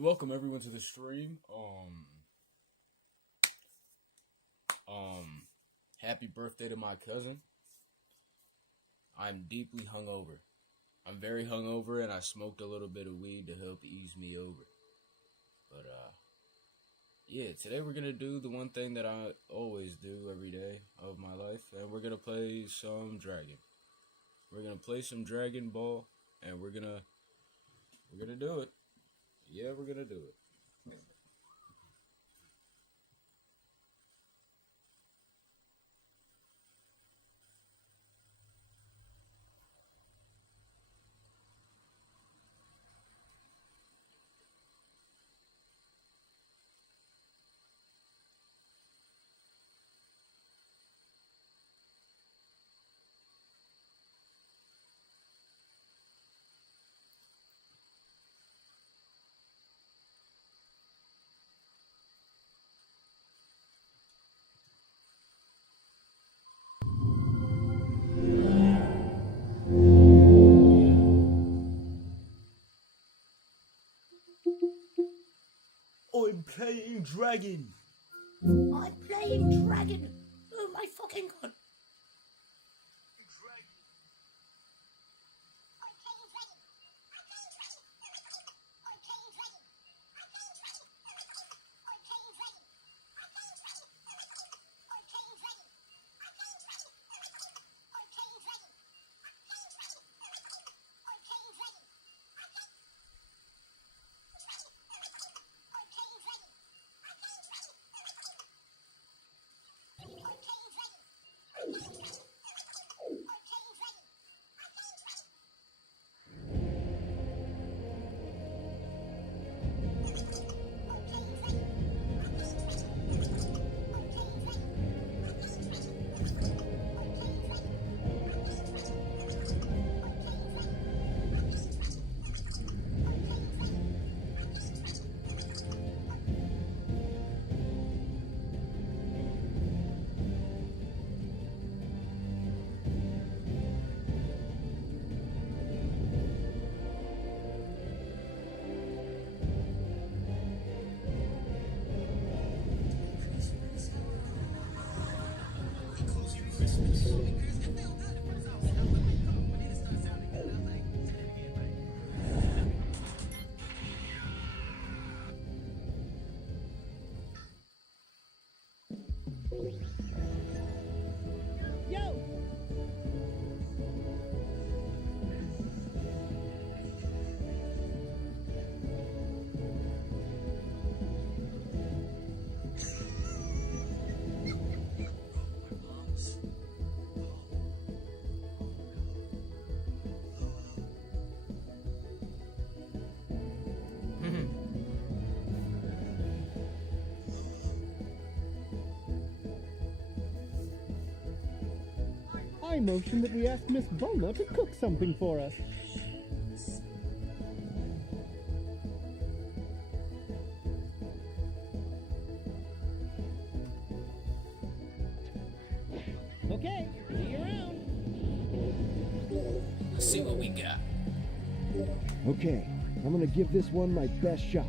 Welcome everyone to the stream. Happy birthday to my cousin. I'm deeply hungover. I'm very hungover, and I smoked a little bit of weed to help ease me over. But yeah, today we're gonna do the one thing that I always do every day of my life, and we're gonna play some Dragon. We're gonna play some Dragon Ball, and we're gonna do it. Yeah, we're gonna do it. I'm playing Dragon. I'm playing Dragon. Oh my fucking god. I motion that we ask Miss Bona to cook something for us. Okay, see you around. Let's see what we got. Okay, I'm gonna give this one my best shot.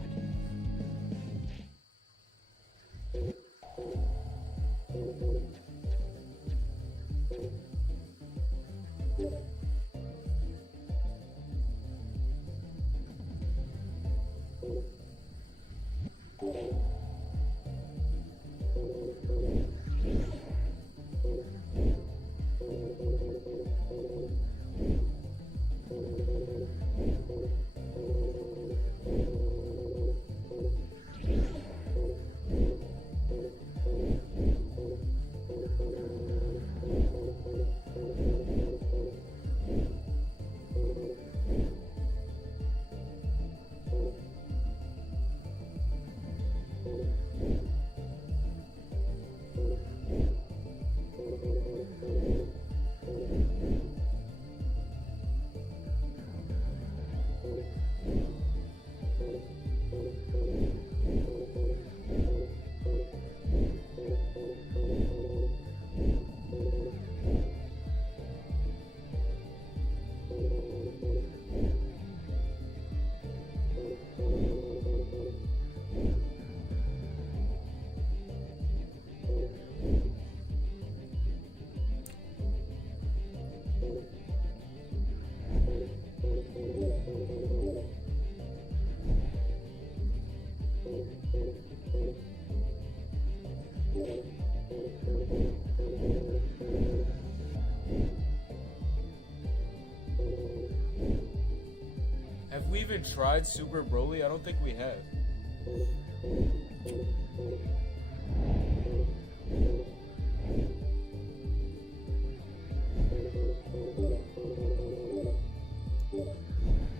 even tried Super Broly? I don't think we have.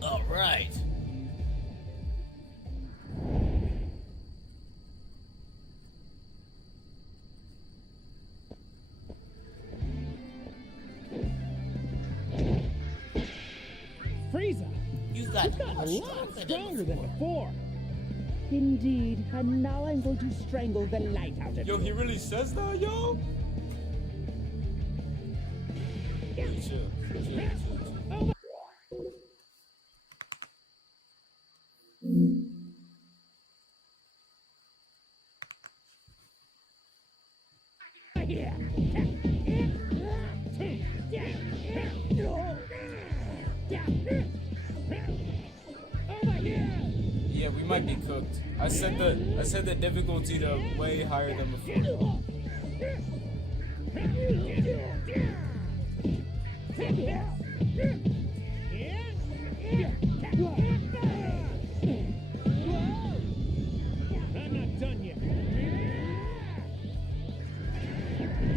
All right. Frieza, You got a lot stronger than before. Indeed, and now I'm going to strangle the light out of Yo, you. he really says that, yo? Chill. Yeah, we might be cooked. I set the difficulty to way higher than before. I'm not done yet.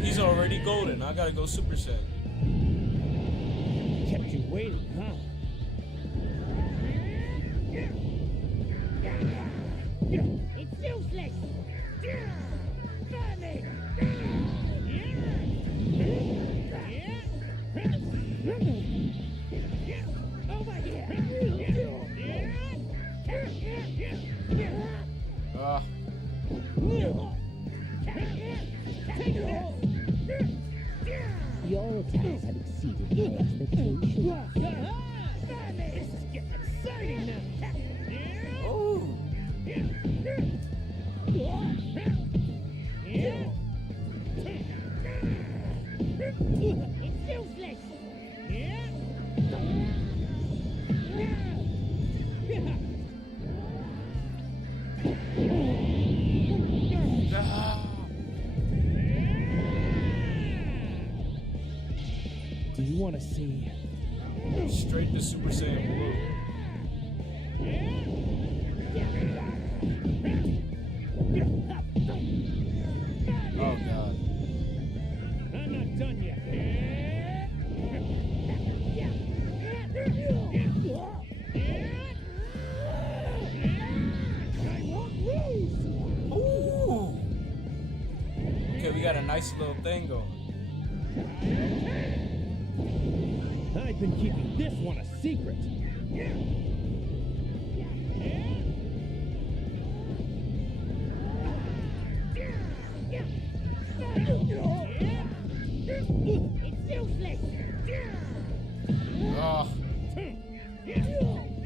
He's already golden. I gotta go Super Saiyan. Kept you waiting, huh? It's useless. Burn me. Over here. Ah, Your attacks have exceeded my expectations. This is getting exciting now. oh, It's useless. Do you want to see? straight to Super Saiyan Blue. Oh god. I'm not done yet. I won't lose. Ooh. Okay, we got a nice little thing going. I've been keeping this one a secret. It's useless. Oh,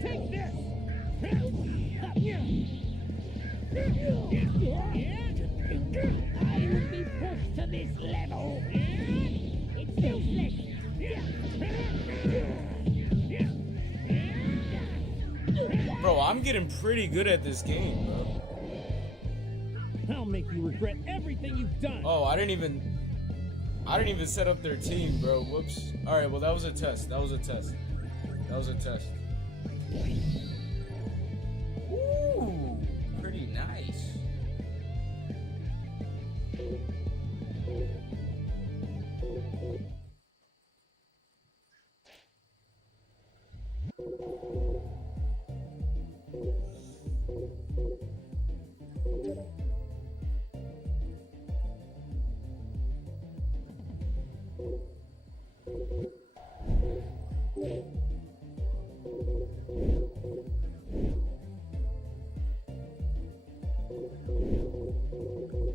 Take this. I would be pushed to this level. It's useless. bro, I'm getting pretty good at this game, bro. I'll make you regret everything you've done. Oh, I didn't even set up their team, bro. Whoops. All right, well that was a test. That was a test. Ooh, pretty nice.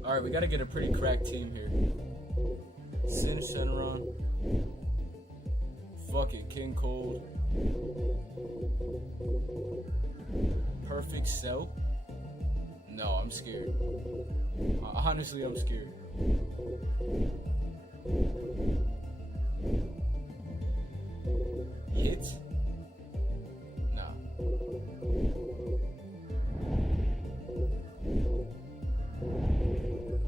All right, we gotta get a pretty cracked team here. Sin Shenron, fucking King Cold, Perfect Cell. No, I'm scared. Honestly, I'm scared. Hit? Nah.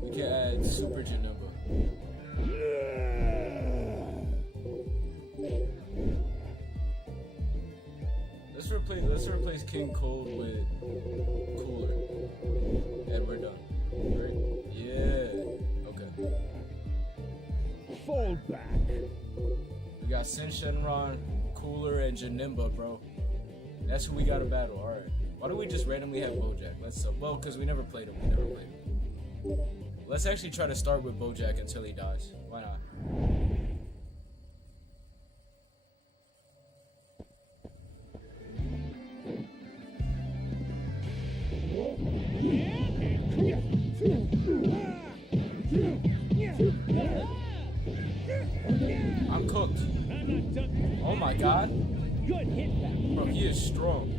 We can add Super Janemba. Let's replace let's replace King Cold with Cooler. And we're done. Right? Yeah. Okay. Fall back. We got Sin Shenron, Cooler, and Janimba, bro. That's who we gotta battle. Alright. Why don't we just randomly have Bojack? Let's well, because we never played him. Let's actually try to start with Bojack until he dies. Why not? I'm cooked. Oh my god. Good hit back. Bro, he is strong.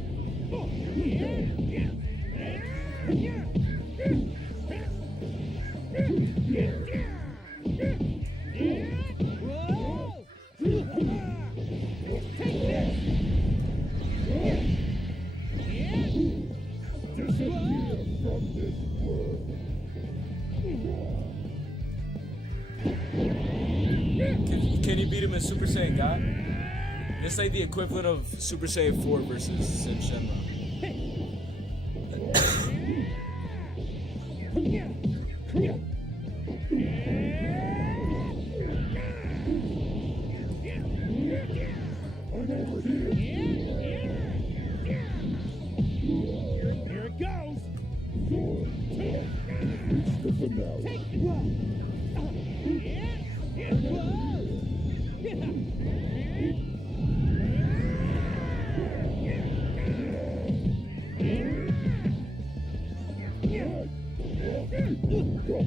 Can you beat him in Super Saiyan God? It's like the equivalent of Super Saiyan 4 versus Sin Shenron. Here it goes.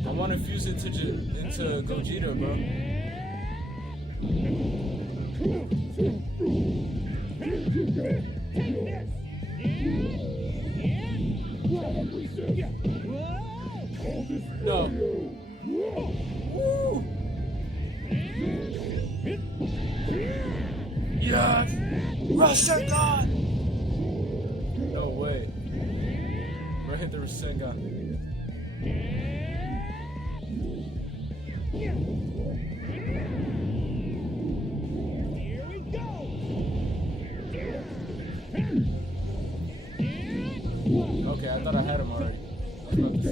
I want to fuse it into Gogeta, bro. No. Woo. Yes! Rasengan! No way. Bro, hit the Rasengan. Here we go. Okay, I thought I had him already. I was about to say.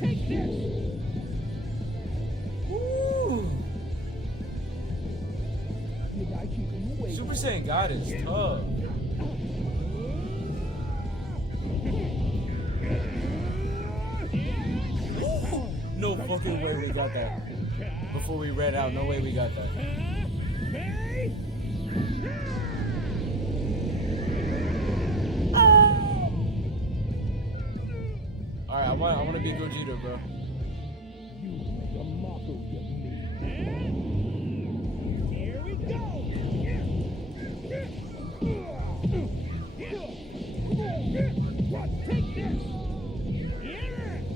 Take this. Woo. You gotta keep him away. Super Saiyan God is tough. No fucking way we got that. Before we read out, no way we got that. Alright, I want to be Gogeta, bro. You make a mockery of me. Here we go. Take this.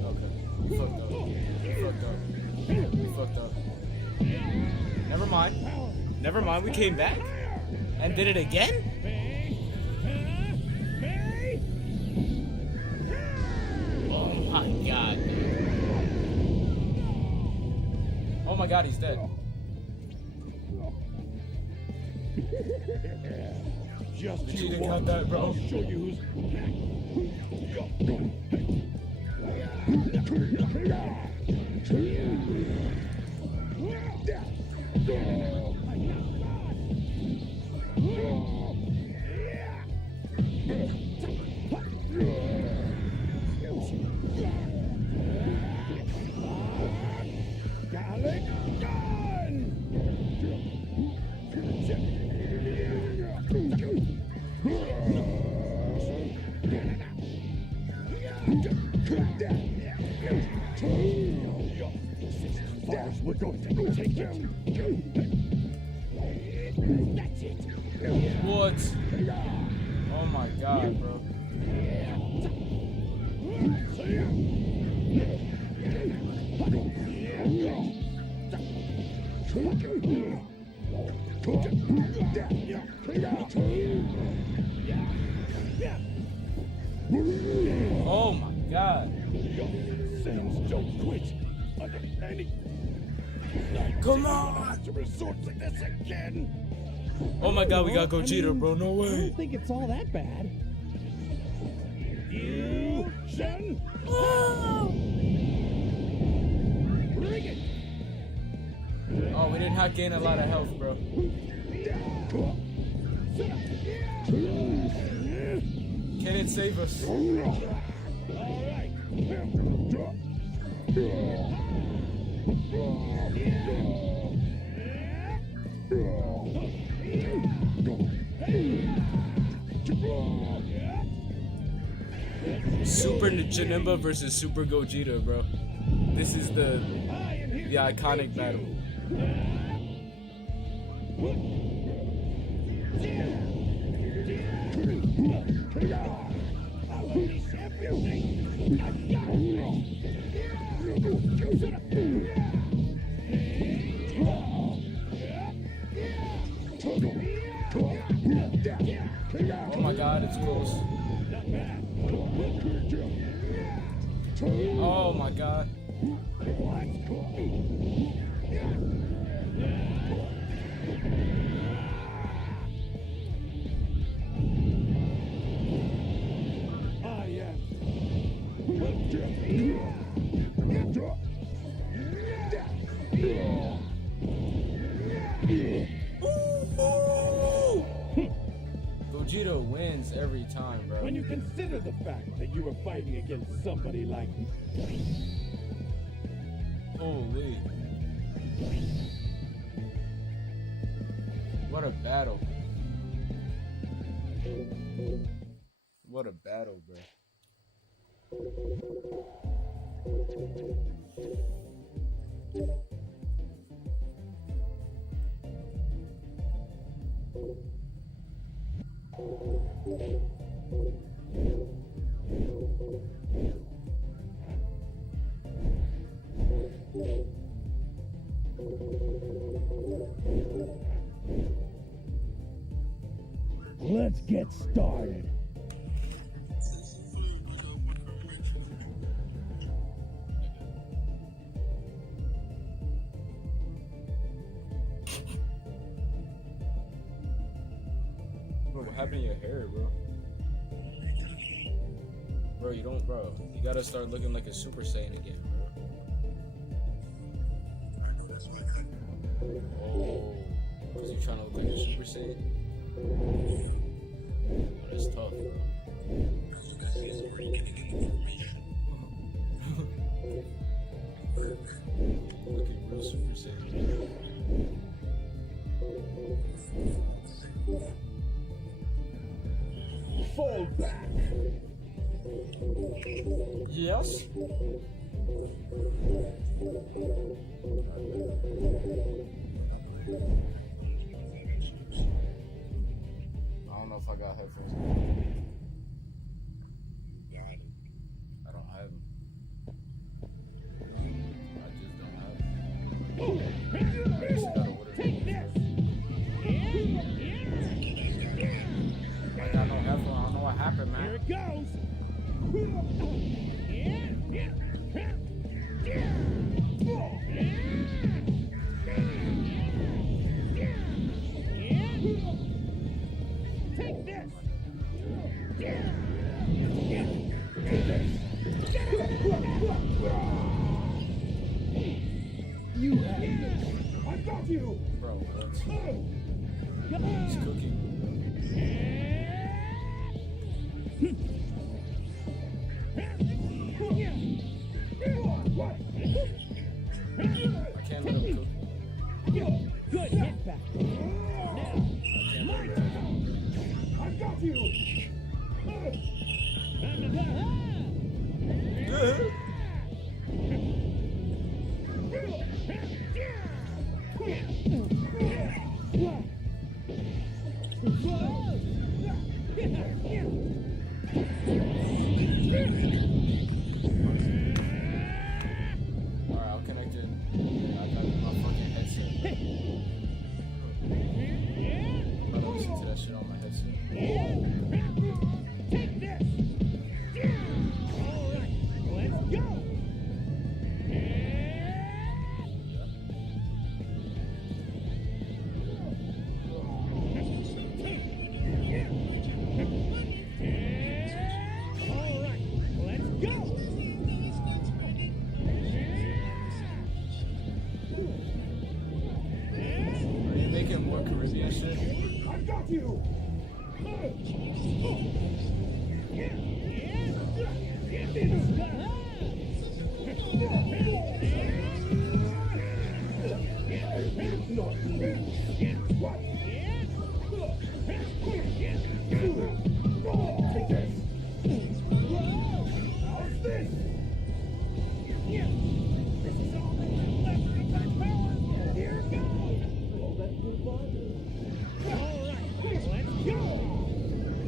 Okay. We fucked up. We fucked up. Never mind. Never mind, we came back. And did it again? Oh my god. Oh my god, he's dead. Just Vegeta got that, bro. I'll show you Gallic gun! We're going to take it. That's it. What? Oh my god, bro. Oh my god. Saiyans don't quit under any. Come on! To resort to this again. Oh my god, we got Well, I Gogeta, mean, bro. No I way. don't think it's all that bad. Fusion! Bring it! Oh, we did not gain a lot of health, bro. Can it save us? Alright. Super Janemba versus Super Gogeta, bro. This is the iconic battle. Oh my god, it's close. Oh my god. Gogeta wins every time, bro. When you consider the fact that you were fighting against somebody like me. Holy. What a battle. What a battle, bro. Let's get started. Bro, what happened to your hair, bro? Bro, you gotta start looking like a Super Saiyan again, bro. Oh, because you're trying to look like a Super Saiyan? Oh, that's tough, bro. Looking real Super Saiyan. Fall back. Yes? I don't know if I got headphones. I don't have them. I just don't have them. I guess I gotta order them. I got no headphones. I don't know what happened, man. Here it goes. Take this. You have this. I got you. Bro, what? He's cooking. I can't let him cook. Good hit back. Now, my turn. I got you. Alright, I'll connect it. I got my fucking headset. I'm gonna listen to that shit on my headset. Take this. All right, let's go.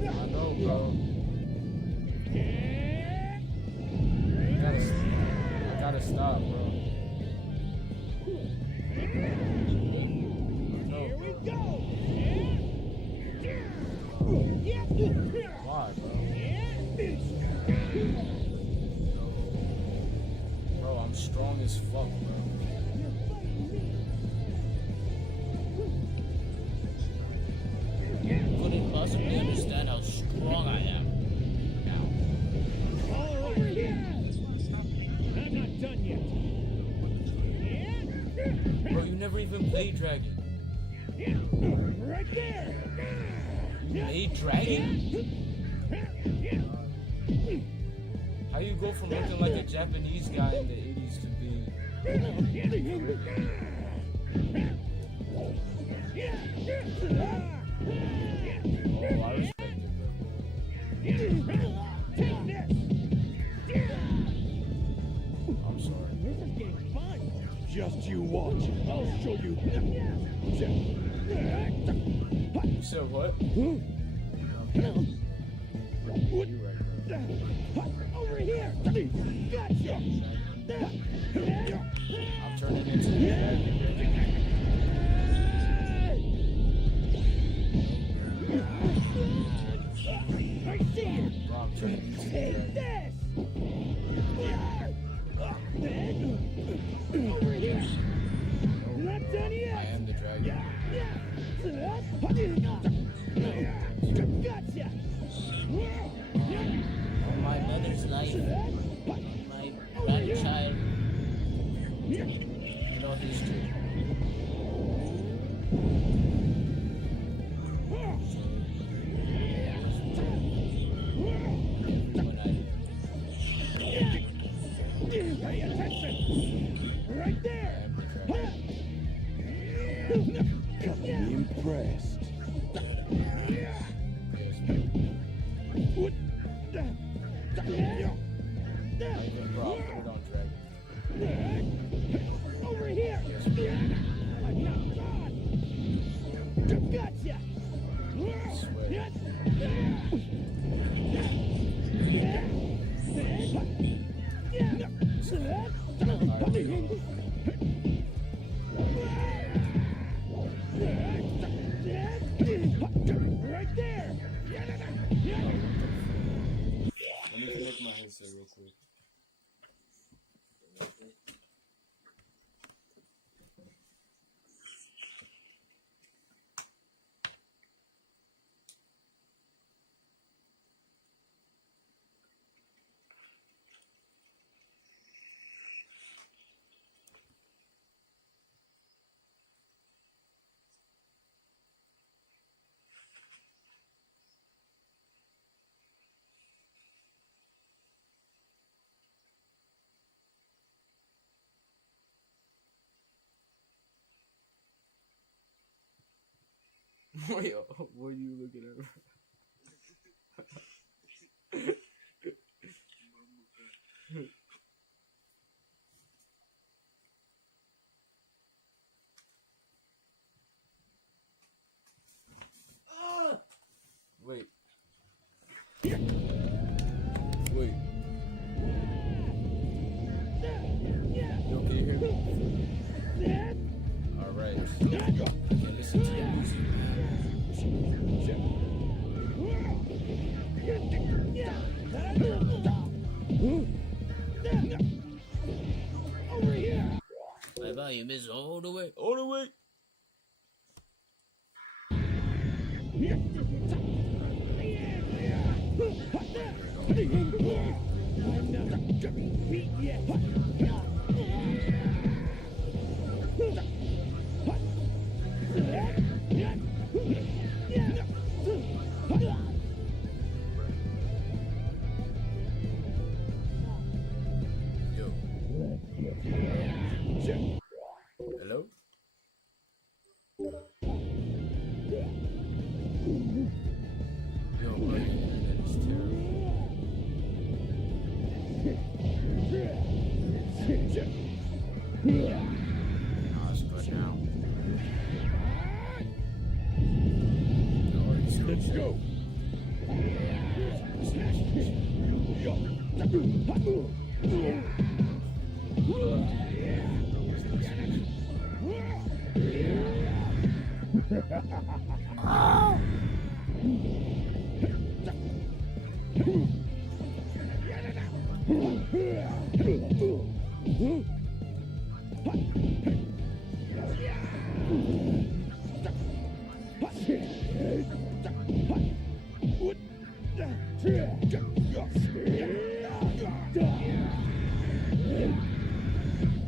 I know, bro. I gotta stop, bro. No, why, bro? Bro, I'm strong as fuck, bro. Couldn't possibly understand how strong I am. Now. All right. I'm not done yet. Bro, you never even played Dragon. Right there. You played Dragon? How you go from looking like a Japanese guy in the 80s to be... Oh, I respect it, bro. I'm sorry. This is getting fun. Just you watch. I'll show you. You said what? You right, bro. Over here. Gotcha. I'm turning into a dragon. I see it. Bro, I'm turning into a Take dragon. this. Over here. Not done I yet. am the dragon. Gotcha. On my mother's life, my grandchild, you know history. Pay attention. Right there. Got me impressed. What? Bro, I'll put it on dragon. Over here. I'm not done. Gotcha. Right there. Let me connect my headset real quick. Wait, what are you looking at? Wait. Wait. Yo, can you hear me? Alright. Okay, listen to the music. Over here. My volume is all the way. All the way. I'm not beat yet. Nah, it's good now. No, it's good. Let's go.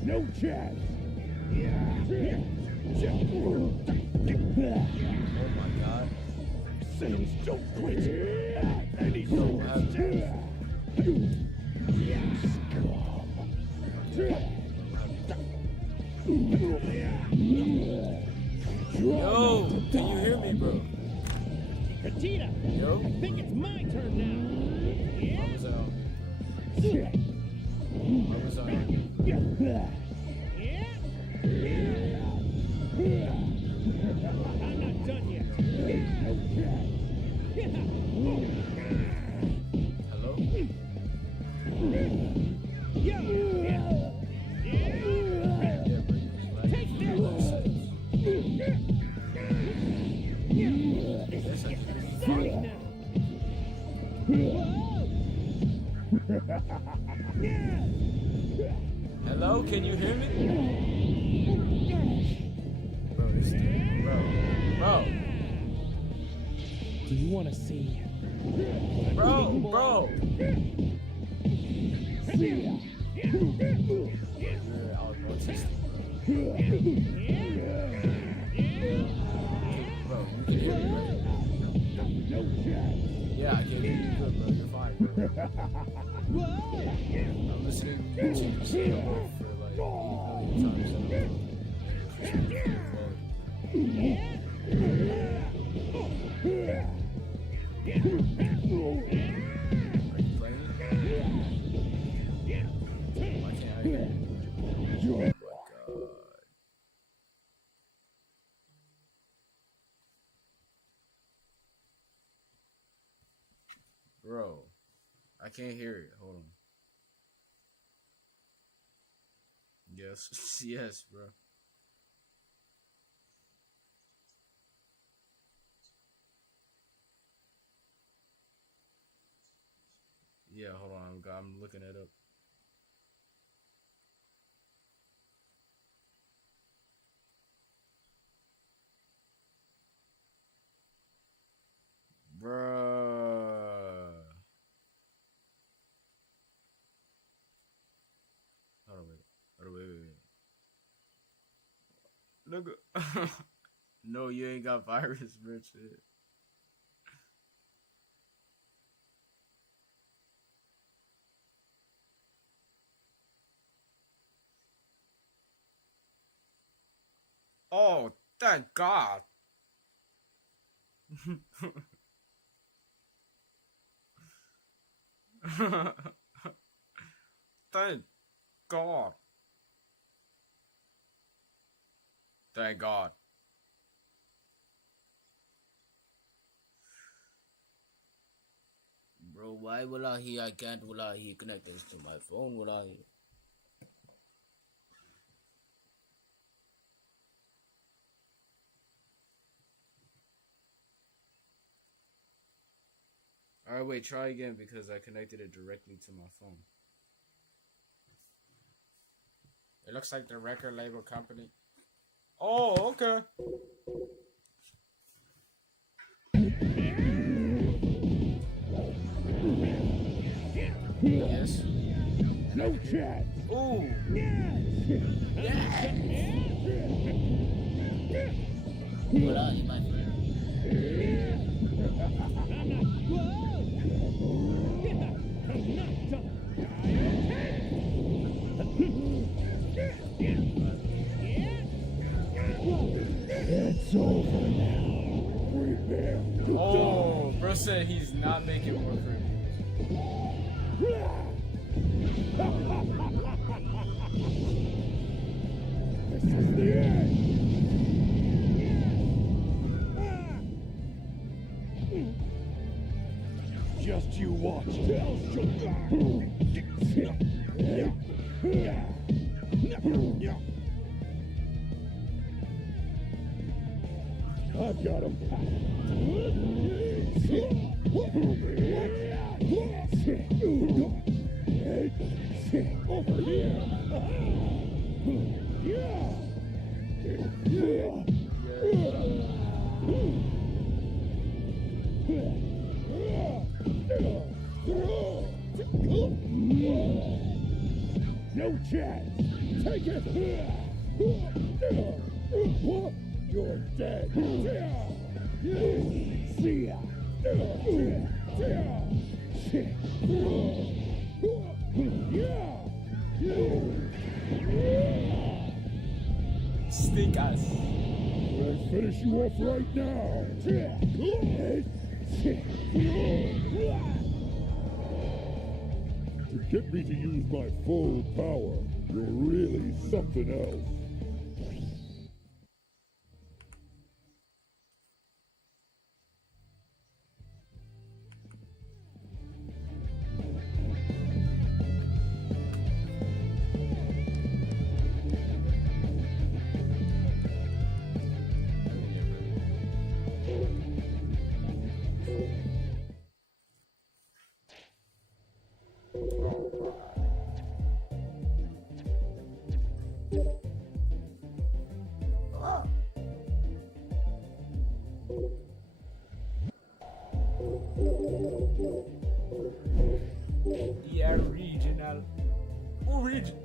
No chance. Oh my god. Saints don't quit. Any chance. Yo, can you hear me, bro? Vegeta, Yo? I think it's my turn now. Why was I on? Why was I on? I'm not done yet. Hello? Yeah. Yeah, bro. Take this. Yes, I can. Fine now. Hello, can you hear me? Bro, bro. Do you want to see? Bro. You're autistic, bro. Bro, you can hear me, right? Yeah, I can hear you good, bro. You're fine, bro. I'm listening to you say your word for like 8 million times in a row. Are you playing? Why can't I hear you? Oh my god. Bro, I can't hear it. Hold on. Yes. Yes, bro. Yeah, hold on. I'm looking it up. Bruh. Hold on, wait. Look. No, you ain't got virus, bro. Shit. Oh, thank God. Thank God. Thank God. Bro, why will I hear? I can't will I hear connect this to my phone? Will I hear? Alright, wait, try again because I connected it directly to my phone. It looks like the record label company. Oh, okay. Yes. No chance. Ooh. What are you, my friend? It's over now. Prepare to Oh, bro said he's not making more fruit. This is the end! Just you watch. I've got him. Over here. No chance. Take it. You're dead. See ya. Stink us. Let's finish you off right now. To get me to use my full power, you're really something else. Yeah, regional. Original.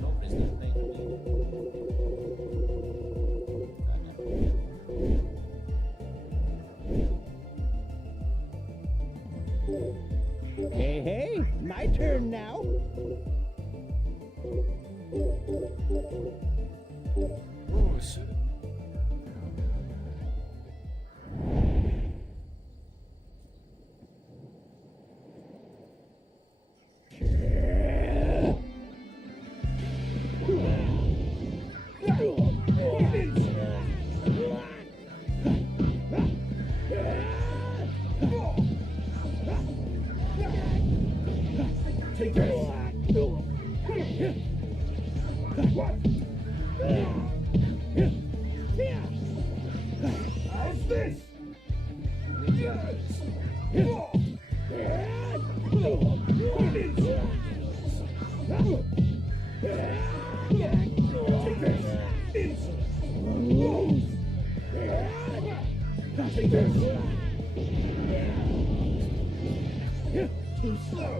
Nobody's gonna thank me. Hey, hey, my turn now. Oh shit. Take this. How's this? Take this. Too slow.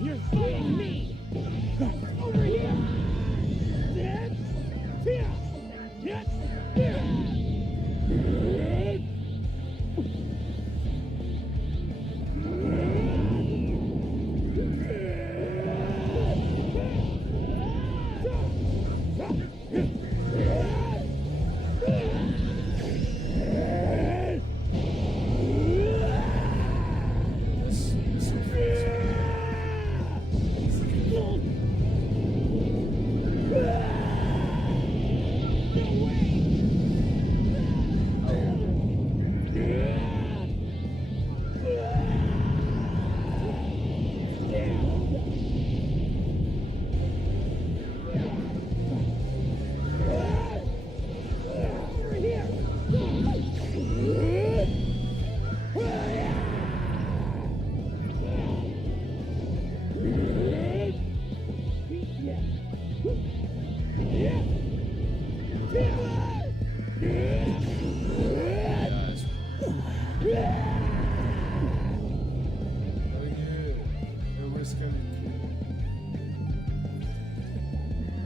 You're fighting me! Over here!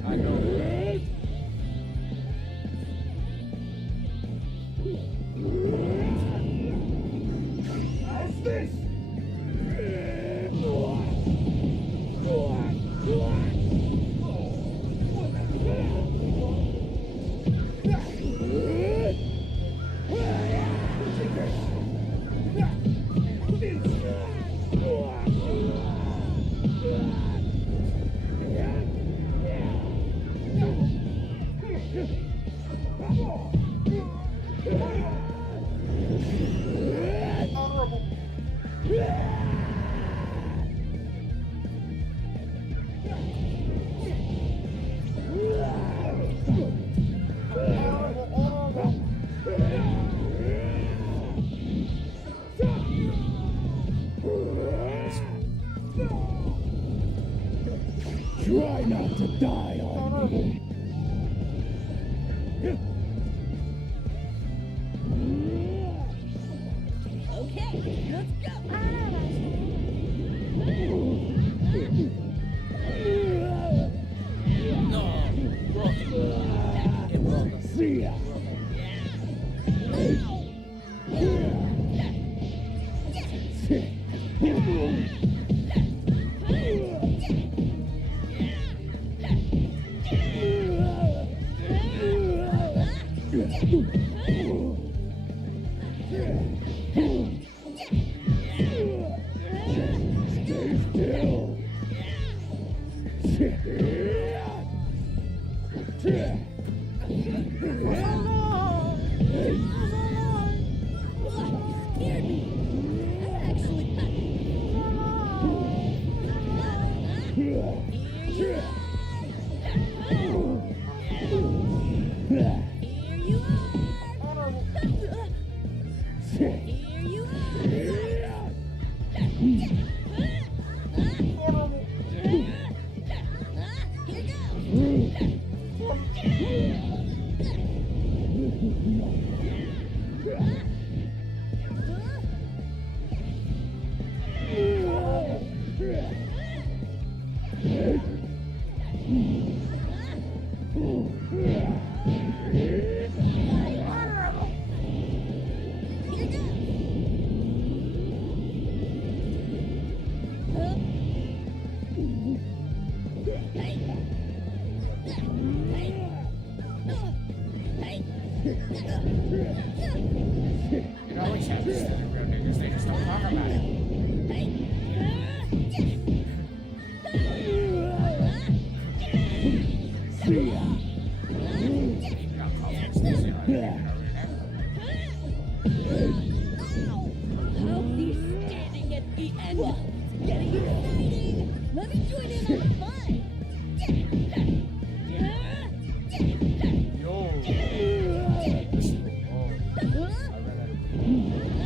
I know. How's this? Try not to die on me. Okay, let's go. No, Rocky. It broke. See ya. It always happens to the real niggas, they just don't talk about it. See ya. I'll call for Stacy, I don't I'll be standing at the end. It's getting exciting. Let me join in on the fun. Yo. Listen. Oh, I ran out of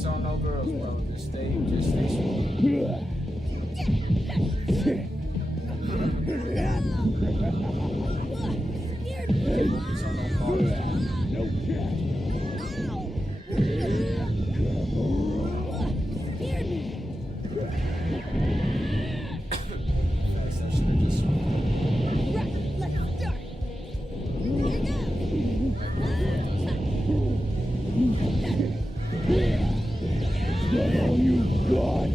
focus on no girls, bro. Just stay smooth. Focus on no cars. Facts, that shit is smooth. Right, let's start. Here All you've got.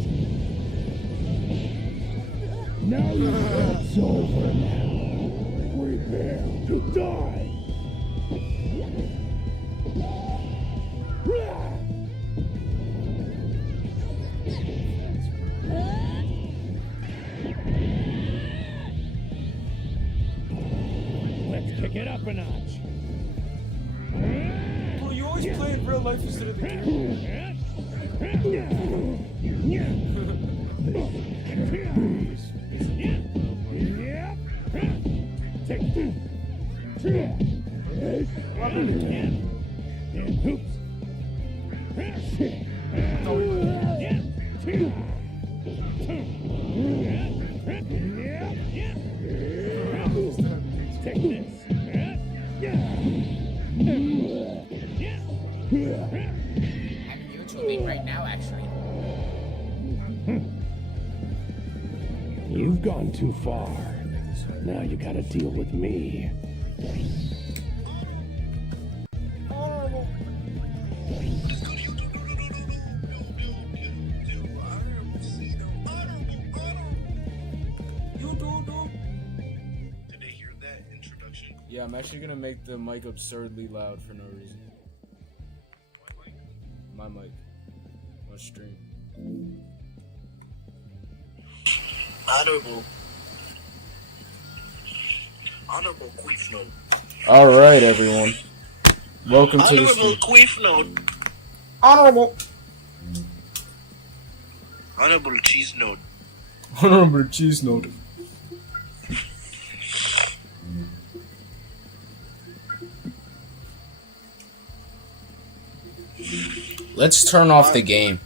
Now it's over now. Prepare to die. Let's kick it up a notch. Bro, you always play in real life instead of the game. Take this. I'm YouTubing right now, actually. You've gone too far. Now you gotta deal with me. Did they hear that introduction? Yeah, I'm actually gonna make the mic absurdly loud for no reason. My mic. On stream. Honorable Queef Note. Alright, everyone. Welcome to the Honorable stream. Queef Note. Honorable. Honorable Cheese Note. Honorable cheese note. Let's turn off the game.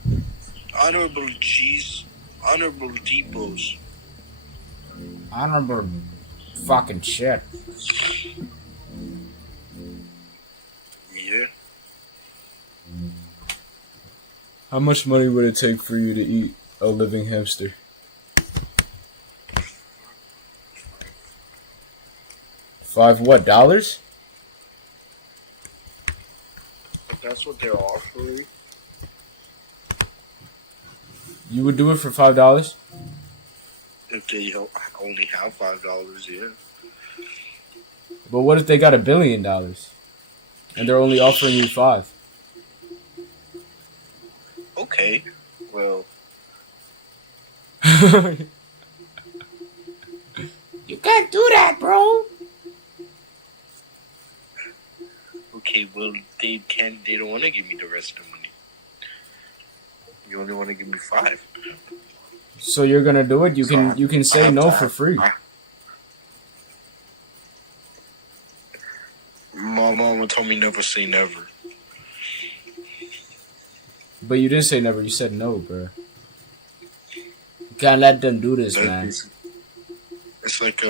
Honorable Cheese. Honorable Depots. Honorable fucking shit. Yeah. How much money would it take for you to eat a living hamster? $5 what, dollars? If that's what they're offering. You would do it for $5? If they only have $5, yeah. But what if they got $1 billion and they're only offering you 5? Okay. Well, You can't do that, bro. okay, well, they don't want to give me the rest of the money. You only want to give me 5. So you're gonna do it? You can say no for free. My mama told me never say never. But you didn't say never. You said no, bro. You can't let them do this, man. It's like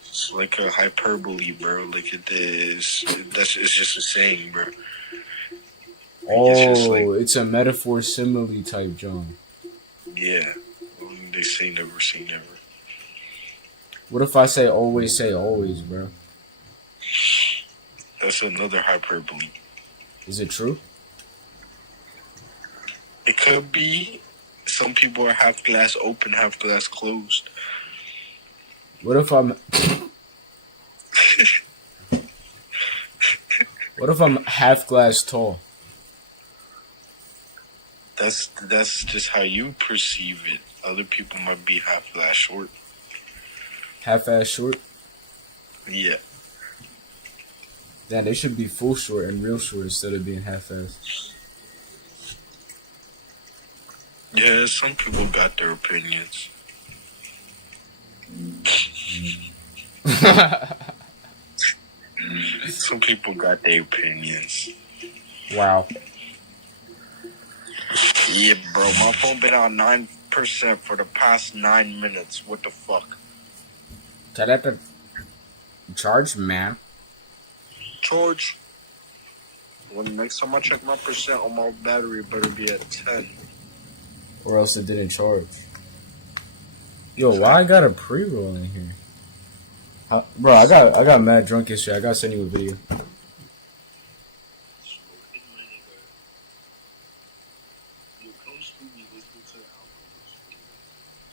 it's like a hyperbole, bro. Like it is. It's just a saying, bro. It's just like, Oh, it's a metaphor simile type, John. yeah. When they say never say never. What if I say always, bro? That's another hyperbole. Is it true? It could be. Some people are half glass open, half glass closed. What if I'm... What if I'm half glass tall? That's just how you perceive it. Other people might be half glass short. Half-ass short? Yeah. Yeah, they should be full short and real short instead of being half-ass. Yeah, some people got their opinions. Some people got their opinions. Wow. Yeah, bro, my phone been on 9% for the past 9 minutes. What the fuck? Tell that to charge, man. George, when next time I check my percent on my battery, it better be at 10. Or else it didn't charge. Yo, why I got a pre-roll in here? Bro, I got mad drunk yesterday. I gotta send you a video.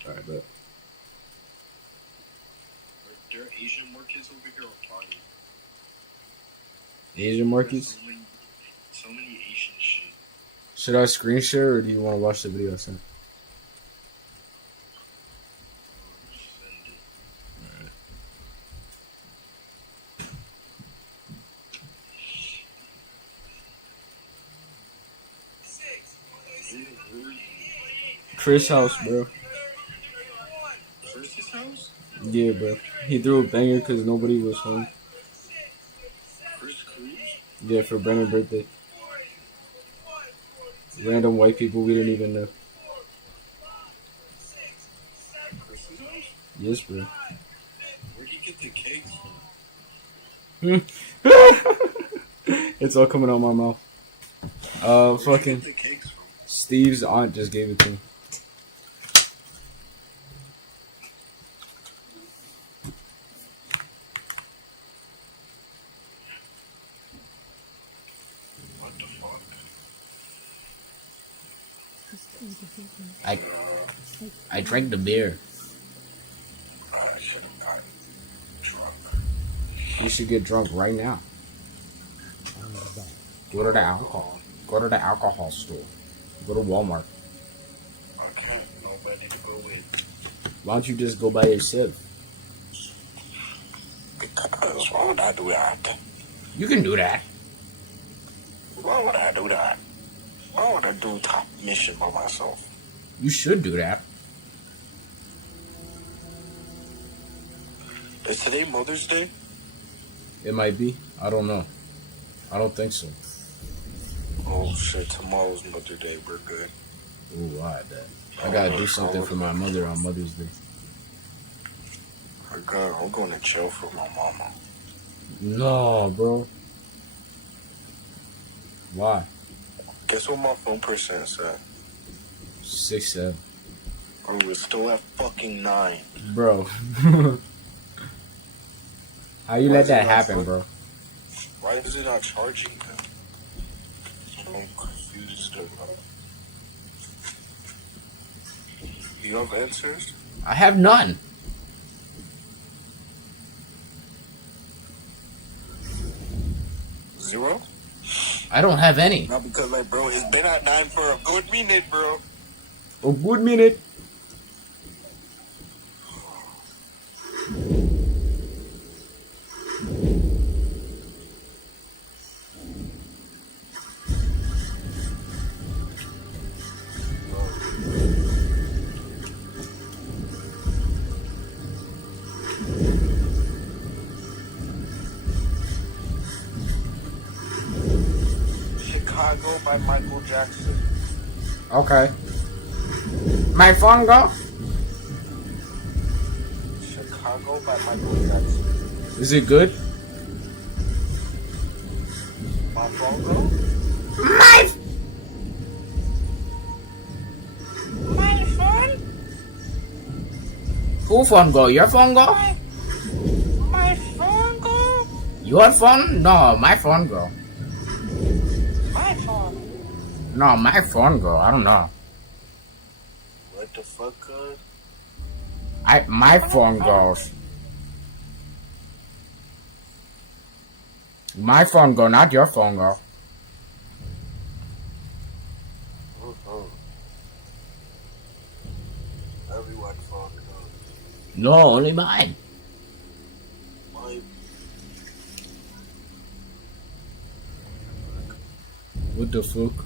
Alright, bet. There are Asian markets over here applying. Asian markets? So many Asian shit. Should I screen share or do you want to watch the video I sent? Chris house, bro. Chris's house? Yeah, bro. He threw a banger because nobody was home. Chris Cruz? Yeah, for Brandon's birthday. Random white people we didn't even know. Chris's house? Yes, bro. Where'd he get the cakes from? It's all coming out my mouth. Where'd he Fucking get the cakes from? Steve's aunt just gave it to me. What the fuck? I drank the beer. I should have gotten drunk. You should get drunk right now. Go to the alcohol. Go to the alcohol store. Go to Walmart. I can't. Nobody to go with. Why don't you just go by yourself? Because why would I do that? You can do that. Why would I do that? Why would I do top mission by myself? You should do that. Is today Mother's Day? It might be. I don't know. I don't think so. Oh shit, tomorrow's Mother's Day. We're good. Ooh, I bet. I gotta do something for my mother on Mother's Day. We're good. I'm going to jail for my mama. No, bro. Why? Guess what my phone percent said? 6-7. Oh, we're still at fucking 9. Bro. How you Why let is it that not happen, fun? bro? Why is it not charging then? I'm confused. You have answers? I have none. Zero? I don't have any. Not because, like, bro, it's been at 9 for a good minute, bro. A good minute. Chicago by Michael Jackson. Okay. My phone go? Chicago by Michael Jackson. Is it good? My phone go? My phone? Who phone go? Your phone go? My phone go? Your phone? No, my phone go. My phone. No, my phone go. I don't know. What the fuck, My phone goes. My phone go, not your phone go. Everyone phone go. No, only mine. My What the fuck?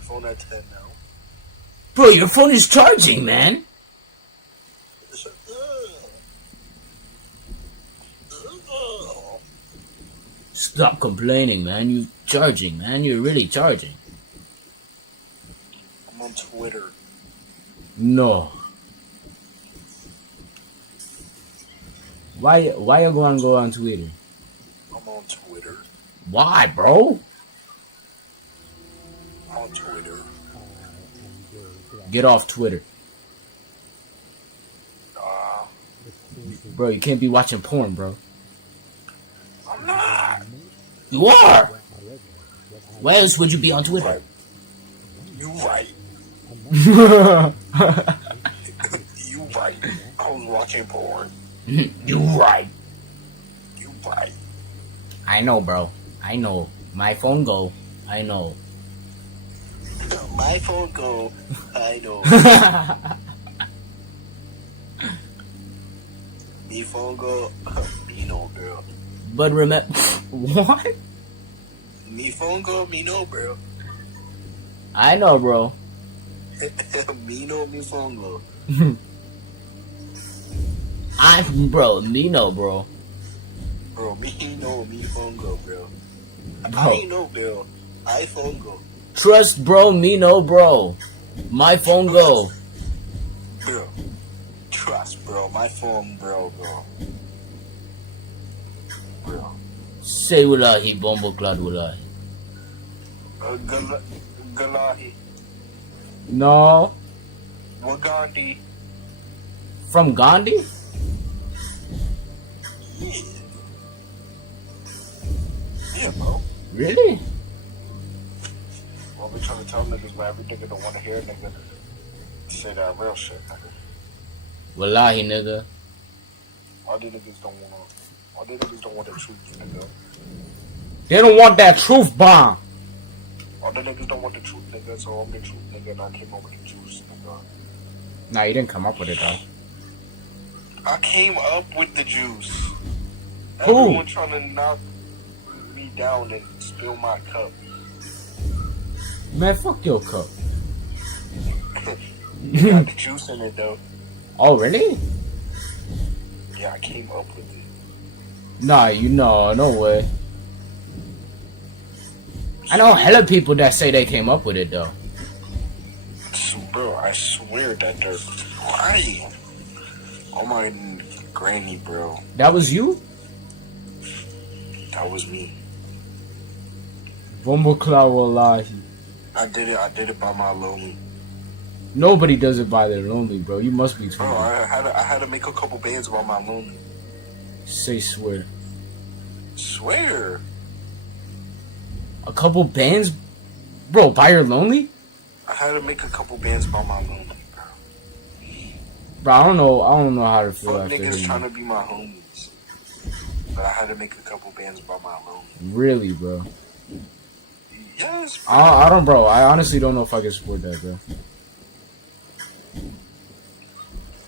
phone at 10 now. Bro, your phone is charging, man. Stop complaining, man. You charging, man. You're really charging. on Twitter. No. Why you gonna go on Twitter? I'm on Twitter. Why, bro? I'm on Twitter. Get off Twitter. Bro, you can't be watching porn, bro. I'm not. You are! Why else would you be on Twitter? Right. You right. You right. I was watching porn. You right. You right. I know, bro. I know. My phone go. I know. My phone go. I know. Me phone go. Me no, girl. But remember... What? Me phone go. Me no, bro. I know, bro. Me no, me phone go. Bro, me know, bro. Bro, me no, me phone go, bro. Bro. I ain't no, bro. iPhone go. Trust, bro, me know, bro. My phone go. Bro. Trust, bro. My phone, bro. Bro. Say wallahi, bombo clad wallahi. Galahi. No. Wagandhi. From Gandhi? Yeah. Yeah, bro. Really? Well, we trying to tell niggas, but every nigga don't want to hear a nigga say that real shit, nigga. Wallahi, nigga. All the niggas don't want the truth, nigga. They don't want that truth bomb. All the niggas don't want the truth, nigga, so I'm the truth, nigga, and I came up with the juice, nigga. Nah, you didn't come up with it, though. I came up with the juice. Who? Everyone trying to knock me down and spill my cup. Man, fuck your cup. You got the juice in it, though. Oh, really? Yeah, I came up with it. Nah, no way. I know hella people that say they came up with it, though. So, bro, I swear that they're lying. Oh my granny, bro. That was you? That was me. Bombo clad wallahi. I did it by my lonely. Nobody does it by their lonely, bro. You must be Bro, tweaking. I had to make a couple bands about my lonely. Say swear. Swear. A couple bands? Bro, by your lonely? I had to make a couple bands about my lonely, bro. Bro, I don't know how to feel Fuck after niggas hearing trying that. to be my homies. But I had to make a couple bands about my lonely. Really, bro. Yes, bro. I don't, bro. I honestly don't know if I can support that, bro.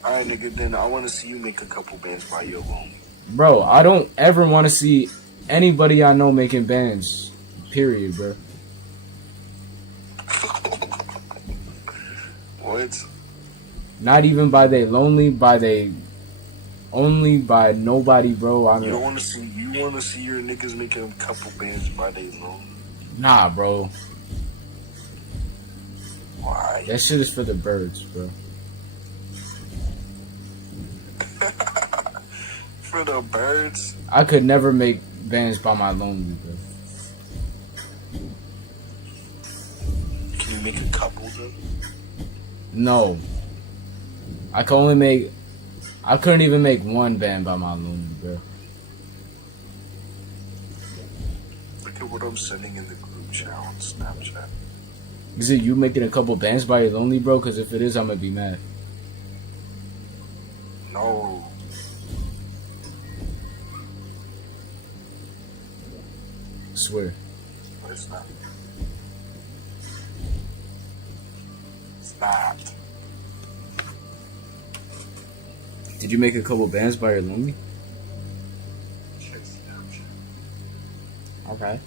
Alright, nigga, then I want to see you make a couple bands by your lonely. Bro, I don't ever want to see anybody I know making bands. Period, bro. What? Not even by they lonely, only by nobody, bro. I You mean, want to see your niggas making a couple bands by they lonely? nah, bro. Why? That shit is for the birds, bro. For the birds? I could never make bands by my lonely, bro. Can you make a couple then? No. I couldn't even make one band by my lonely, bro. Look at what I'm sending in the group chat on Snapchat. Is it you making a couple bands by your lonely, bro? Because if it is, I'm gonna be mad. No. Swear. But it's not. It's not. Did you make a couple bands by your lonely? Check Snapchat. Okay.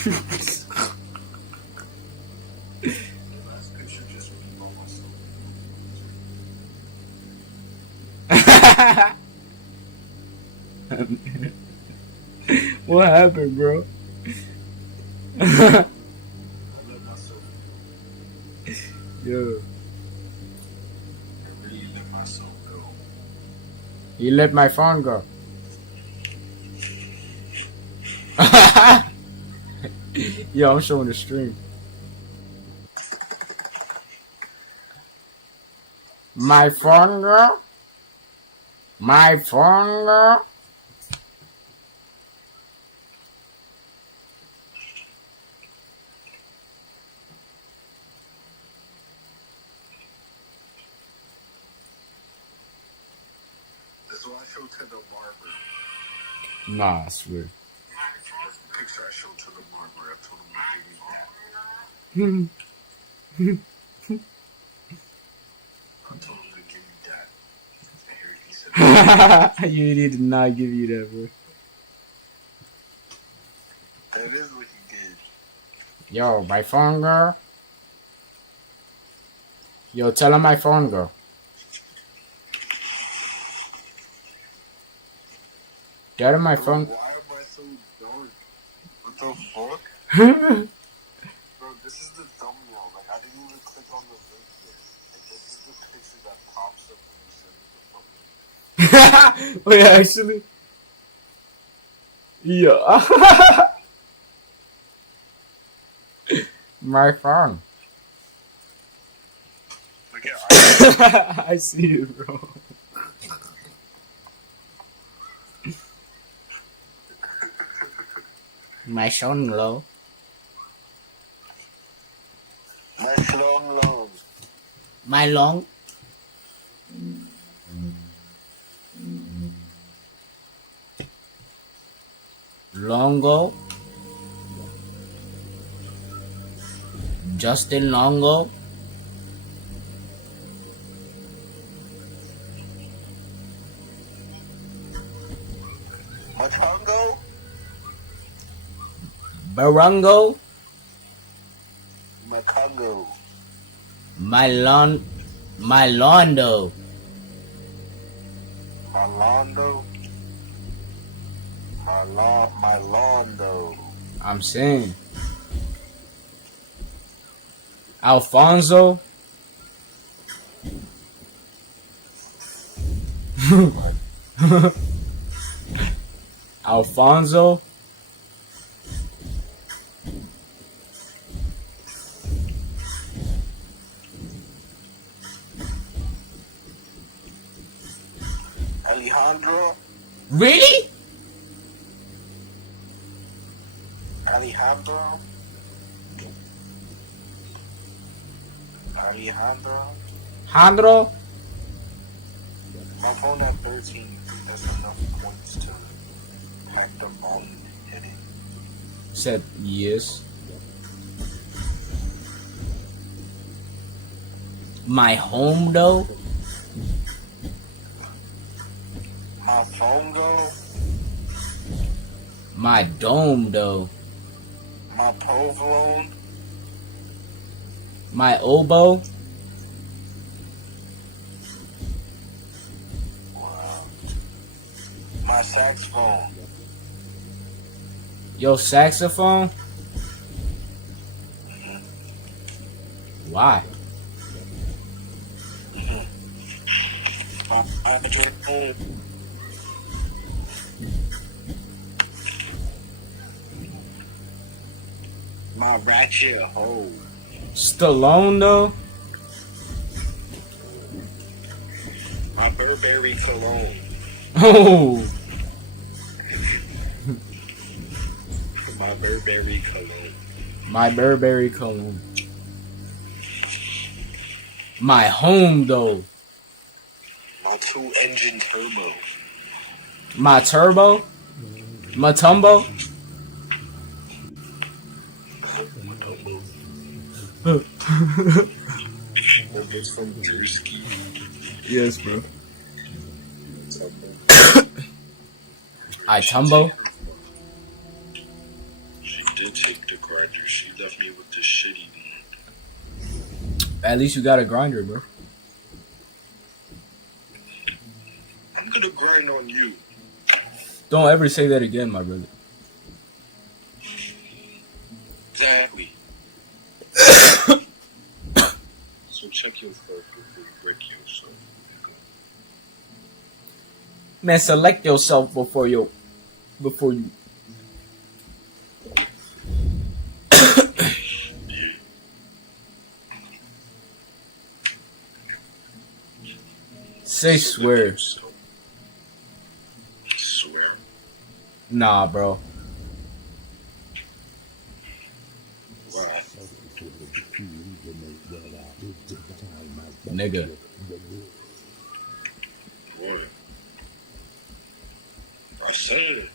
The last picture just me by myself. What happened, bro? I let myself. Yo. I really let myself go. You let my phone go. Yo, I'm showing the stream. My phone girl? My phone girl? That's what I showed to the barber. Nah, I swear. That's the picture I showed to the barber. I told him to give me that. I told him to give me that. And here he said, You did not give you that, bro. that is what he did. Yo, my phone girl? Yo, tell him my phone girl. Tell him my phone. Why am I so dark? What the fuck? Bro, this is the thumbnail. Like, I didn't even click on the link yet. Like, this is the picture that pops up when you send me the fucking. Wait, actually? Yeah. My phone. Look at I see it, bro. My phone low. Nice long. My long. Longo. Justin Longo. Matango? Barango. Matango. Mylondo. Malando? Mylondo. I'm saying. Alfonso. Alfonso. Alejandro? Really? Alejandro? Handro? My phone at 13. You think that's enough points to hack the mountain and hit it? Said yes. My home though? My phone go? My dome though? My provolone? My oboe? Wow. My saxophone? Yo, saxophone? Why? My hydrophone? My ratchet hoe? Stallone though? My Burberry cologne? Oh, My Burberry cologne? my Burberry cologne. My home though? My 2-engine turbo? My turbo? My tumbo? That was from Drewski. Yes, bro. I tumbo? She did take the grinder. She left me with the shitty one. At least you got a grinder, bro. I'm gonna grind on you. Don't ever say that again, my brother. Exactly. So check yourself before you wreck yourself. Man, select yourself before you. Say swear. Swear. Nah, bro. Why? Nigga. Boy. I said it.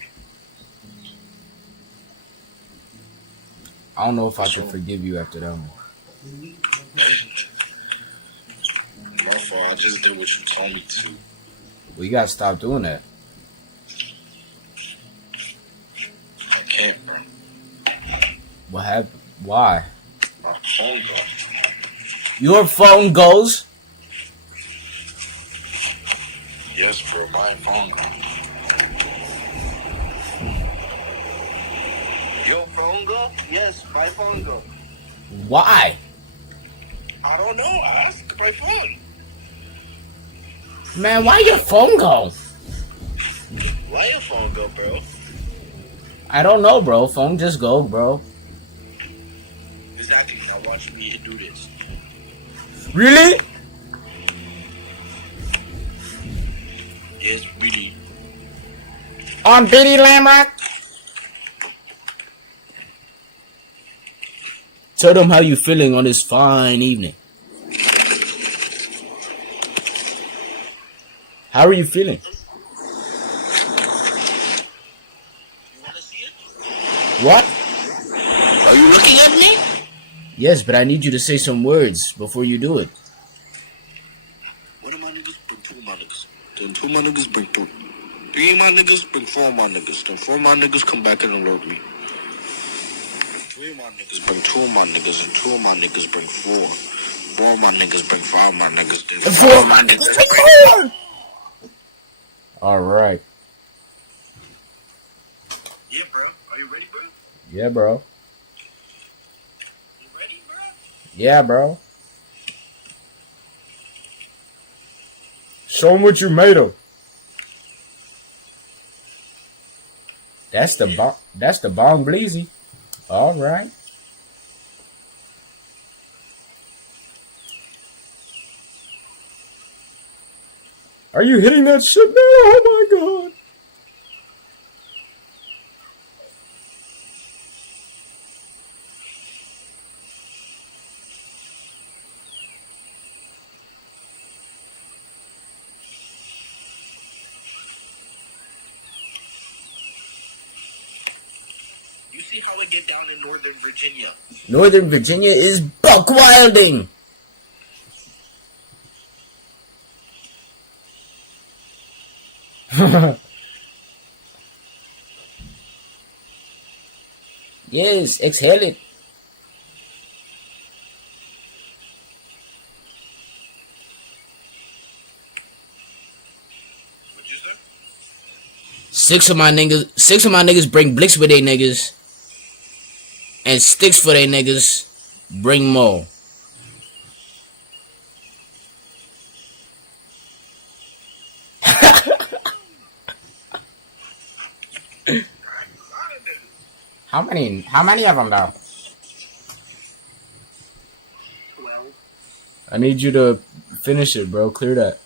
I don't know if I can forgive you after that one. My fault. I just did what you told me to. We gotta stop doing that. I can't, bro. What happened? Why? My phone got. Your phone goes? Yes, bro. My phone got. Your phone go? Yes, my phone go. Why? I don't know. Ask my phone. Man, why your phone go? Why your phone go, bro? I don't know, bro. Phone just go, bro. Exactly. Now watch me do this. Really? Yes, really. On Biddy Lamrock? Tell them how you feeling on this fine evening. How are you feeling? You want to see it? What? Are you looking at me? Yes, but I need you to say some words before you do it. What are my niggas? Bring two of my niggas. Then two of my niggas bring three. Three of my niggas bring four of my niggas. Then four of my niggas come back and alert me. Three of my niggas bring two of my niggas. And two of my niggas bring four. Four of my niggas bring five of my niggas. Then Four of my niggas bring more! Alright. Yeah, bro. Are you ready, bro? Yeah, bro. You ready, bro? Yeah, bro. Show them what you made of. That's the Bong Bleezy. All right. Are you hitting that shit now? Oh my god. You see how it get down in Northern Virginia? Northern Virginia is buck wilding. Yes, exhale it. What you say? Six of my niggas bring blicks with they niggas. And sticks for they niggas bring more. How many of them though? 12. I need you to finish it, bro. Clear that.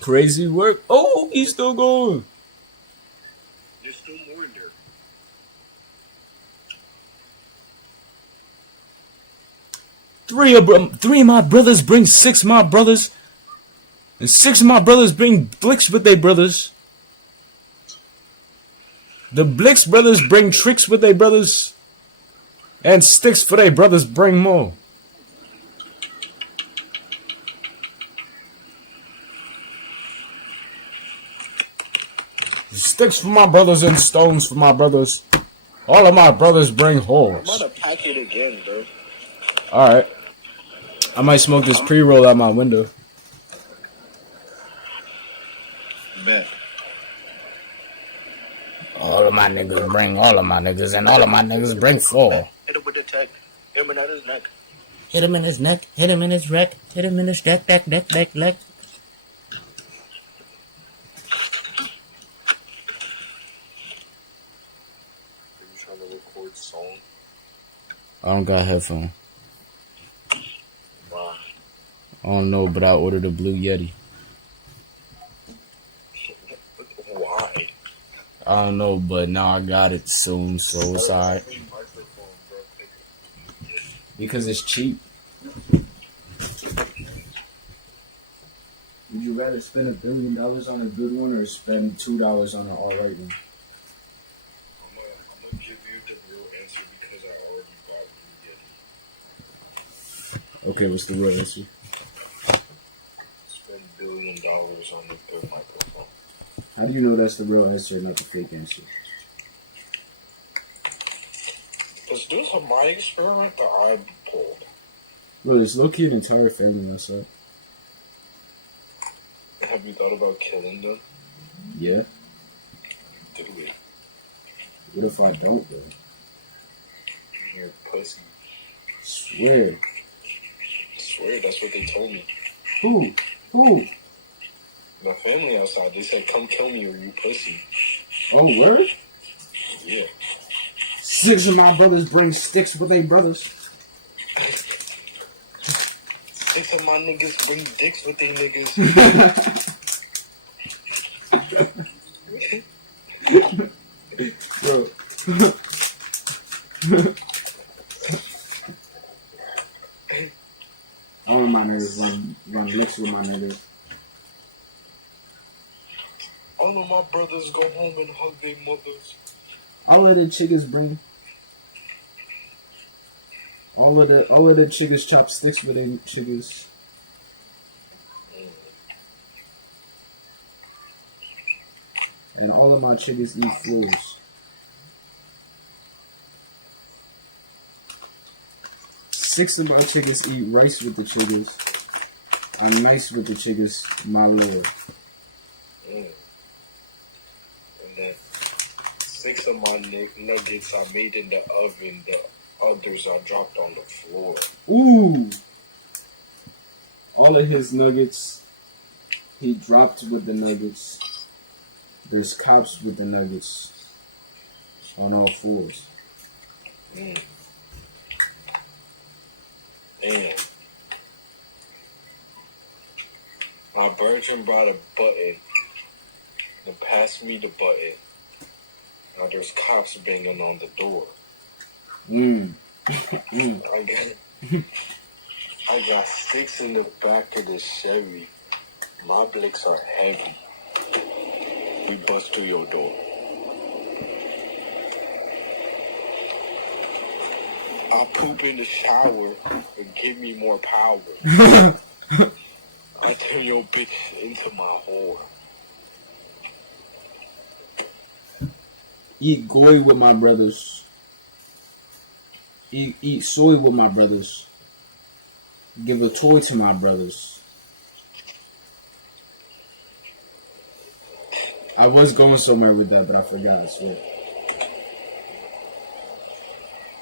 Crazy work. Oh, he's still going. There's still more in there. Three of my brothers bring six of my brothers. And six of my brothers bring blicks with their brothers. The Blix brothers bring tricks with their brothers. And sticks for their brothers bring more. sticks for my brothers and stones for my brothers. All of my brothers bring I'm whores. about to pack it again, bro. Alright. I might smoke this pre-roll out my window. Bet. All of my niggas bring all of my niggas, and all of my niggas bring 4. Hit him with the tech. Hit him in his neck. Hit him in his neck, hit him in his wreck, hit him in his deck. You trying to record song? I don't got headphones. Why? I don't know, but I ordered a Blue Yeti. Why? I don't know, but now I got it soon, so it's alright. Because it's cheap. Would you rather spend $1 billion on a good one or spend $2 on an alright one? I'm gonna give you the real answer because I already got Blue Yeti. Okay, what's the real answer? Spend $1 billion on a good microphone. How do you know that's the real answer and not the fake answer? Because this is my experiment that I pulled. Bro, there's low-key an entire family mess up. Have you thought about killing them? Yeah? Do it. What if I don't, though? You're a pussy. Swear. I swear, that's what they told me. Who? My family outside, they said, come kill me or you pussy. Oh, word? Yeah. 6 of my brothers bring sticks with they brothers. 6 of my niggas bring dicks with they niggas. Bro. All of my niggas run licks with my niggas. All of my brothers go home and hug their mothers. All of the chickas bring. All of the chickas chop sticks with them chickas. And all of my chickas eat floors. 6 of my chickas eat rice with the chickas. I'm nice with the chickas, my lord. And then 6 of my nuggets I made in the oven. The others I dropped on the floor. Ooh! All of his nuggets, he dropped with the nuggets. There's cops with the nuggets on all 4s. Damn. My virgin brought a button and passed me the button. Now there's cops banging on the door. I got sticks in the back of the Chevy. My blicks are heavy. We bust through your door. I poop in the shower and give me more power. I turn your bitch into my whore. Eat goy with my brothers. Eat soy with my brothers. Give a toy to my brothers. I was going somewhere with that, but I forgot, I swear.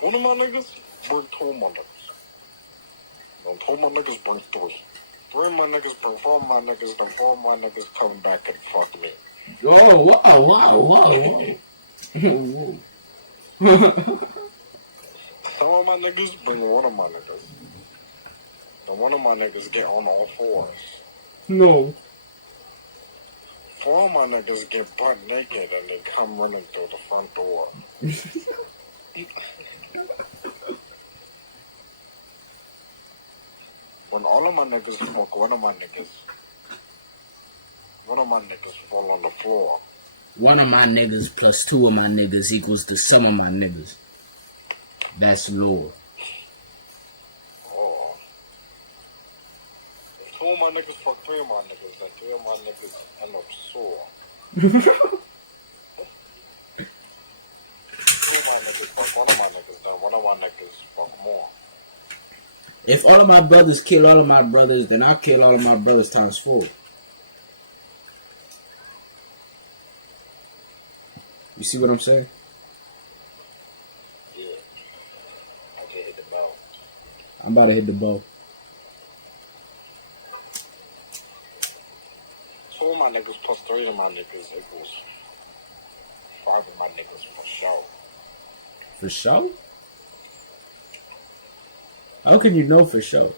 One of my niggas bring 2 of my niggas. And 2 of my niggas bring 3. 3 of my niggas bring 4 of my niggas. Then 4 of my niggas come back and fuck me. Oh, wow. Some of my niggas bring 1 of my niggas. Then 1 of my niggas get on all 4s. No. 4 of my niggas get butt naked and they come running through the front door. When all of my niggas smoke, one of my niggas fall on the floor. 1 of my niggas plus 2 of my niggas equals the sum of my niggas. That's law. Oh. If 2 of my niggas fuck 3 of my niggas, then 3 of my niggas end up sore. niggas fuck one of my niggas, then one of my niggas fuck more. If all of my brothers kill all of my brothers, then I'll kill all of my brothers times 4. You see what I'm saying? Yeah. I can hit the bell. I'm about to hit the bow. 2 of my niggas plus 3 of my niggas equals 5 of my niggas for sure. For sure? How can you know for sure?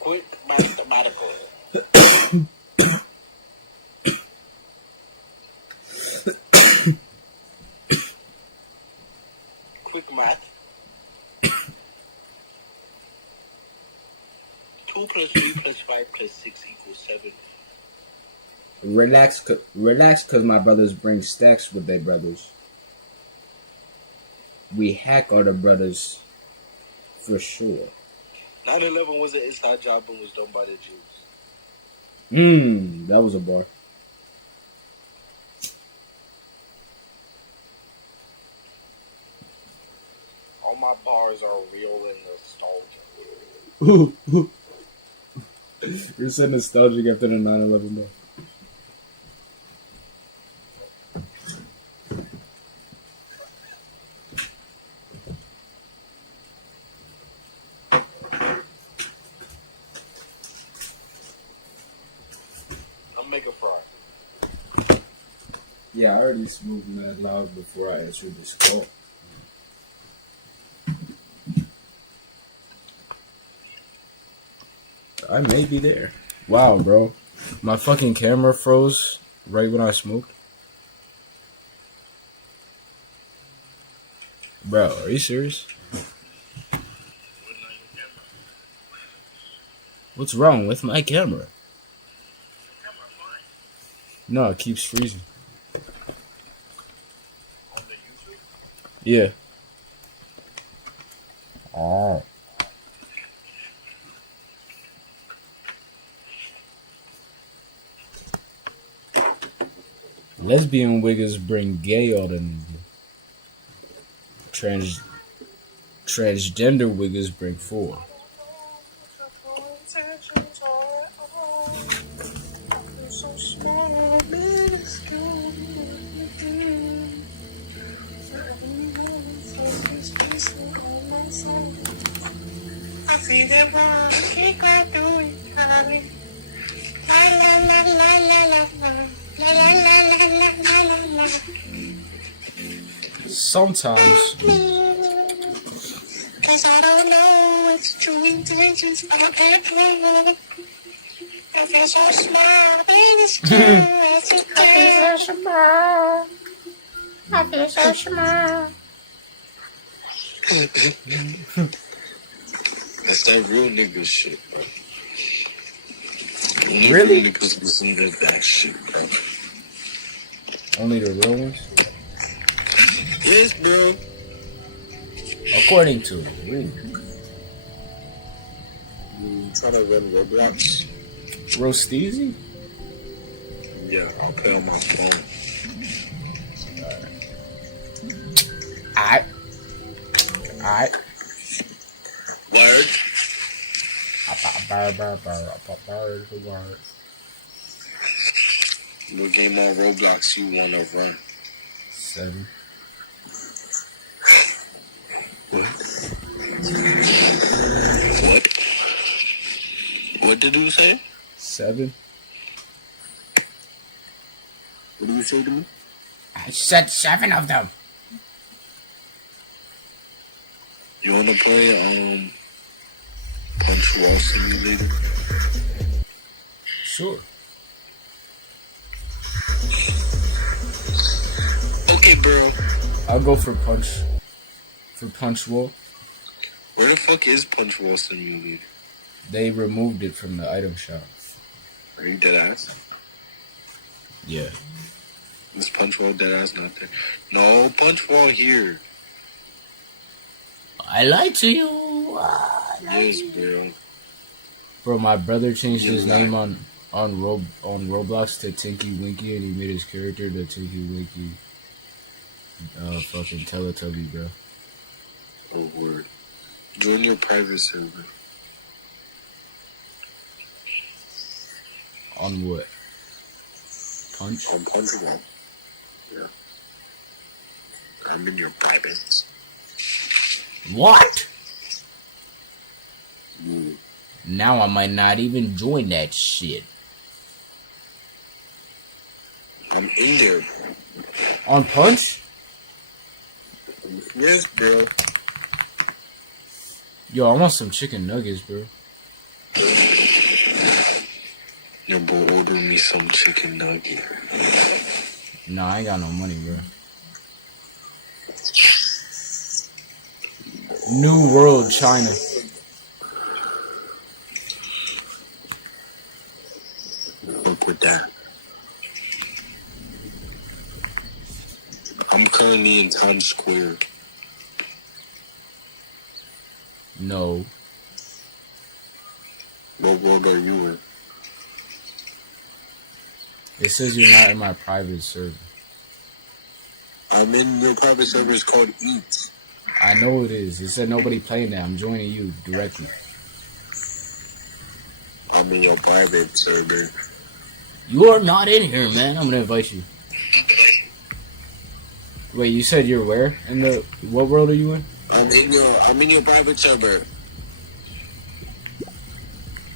Quick mathematical. Quick math. 2 plus 3 plus 5 plus 6 equals 7. Relax, cause my brothers bring stacks with their brothers. We hack other brothers for sure. 9/11 was an inside job and was done by the Jews. That was a bar. All my bars are real and nostalgic. You're so nostalgic after the 9/11 day. I'm Mega Fry. Yeah, I already smoked mad loud before I answered this call. I may be there. Wow, bro. My fucking camera froze right when I smoked. Bro, are you serious? What's wrong with my camera? No, it keeps freezing. Yeah. Oh. Lesbian wiggers bring gay all the transgender wiggers bring 4. I see them all, keep on doing it. La la la la la la la la la la la la la. Sometimes. Cause I don't know its true intentions of it. I feel so small, baby, it's true as it I feel so small. I feel so small. That's that real nigga shit, bro. Only Really? real niggas listen to that shit, bro. Only the real ones? Yes, bro. According to really. You trying to run Roblox? Rosteezy? Yeah, I'll pay on my phone. Alright. Word? What game on Roblox you wanna run? 7. What? What did you say? 7. What did you say to me? I said 7 of them. You wanna play Punch Wall Simulator? Sure. Okay, bro. I'll go for Punch. For Punch Wall. Where the fuck is Punch Wall Simulator? They removed it from the item shop. Are you dead ass? Yeah. Is Punch Wall dead ass not there? No, Punch Wall here. I lied to you. Yes, bro. Bro, my brother changed You his lied. name on on Roblox to Tinky Winky, and he made his character the Tinky Winky fucking Teletubby, bro. Oh, word. Join your private server. On what? Punch? On Punchable. Yeah. I'm in your privates. What? Mm. Now I might not even join that shit. I'm in there. On Punch? Yes, bro. Yo, I want some chicken nuggets, bro. Yeah, bro, order me some chicken nugget. Nah, I ain't got no money, bro. New World, China. Fuck with that. I'm currently in Times Square. No. What world are you in? It says you're not in my private server. I'm in your private server. It's called Eat. I know it is. It said nobody playing that. I'm joining you directly. I'm in your private server. You're not in here, man. I'm gonna invite you. Wait, you said you're where? In the what world are you in? I'm in your private server.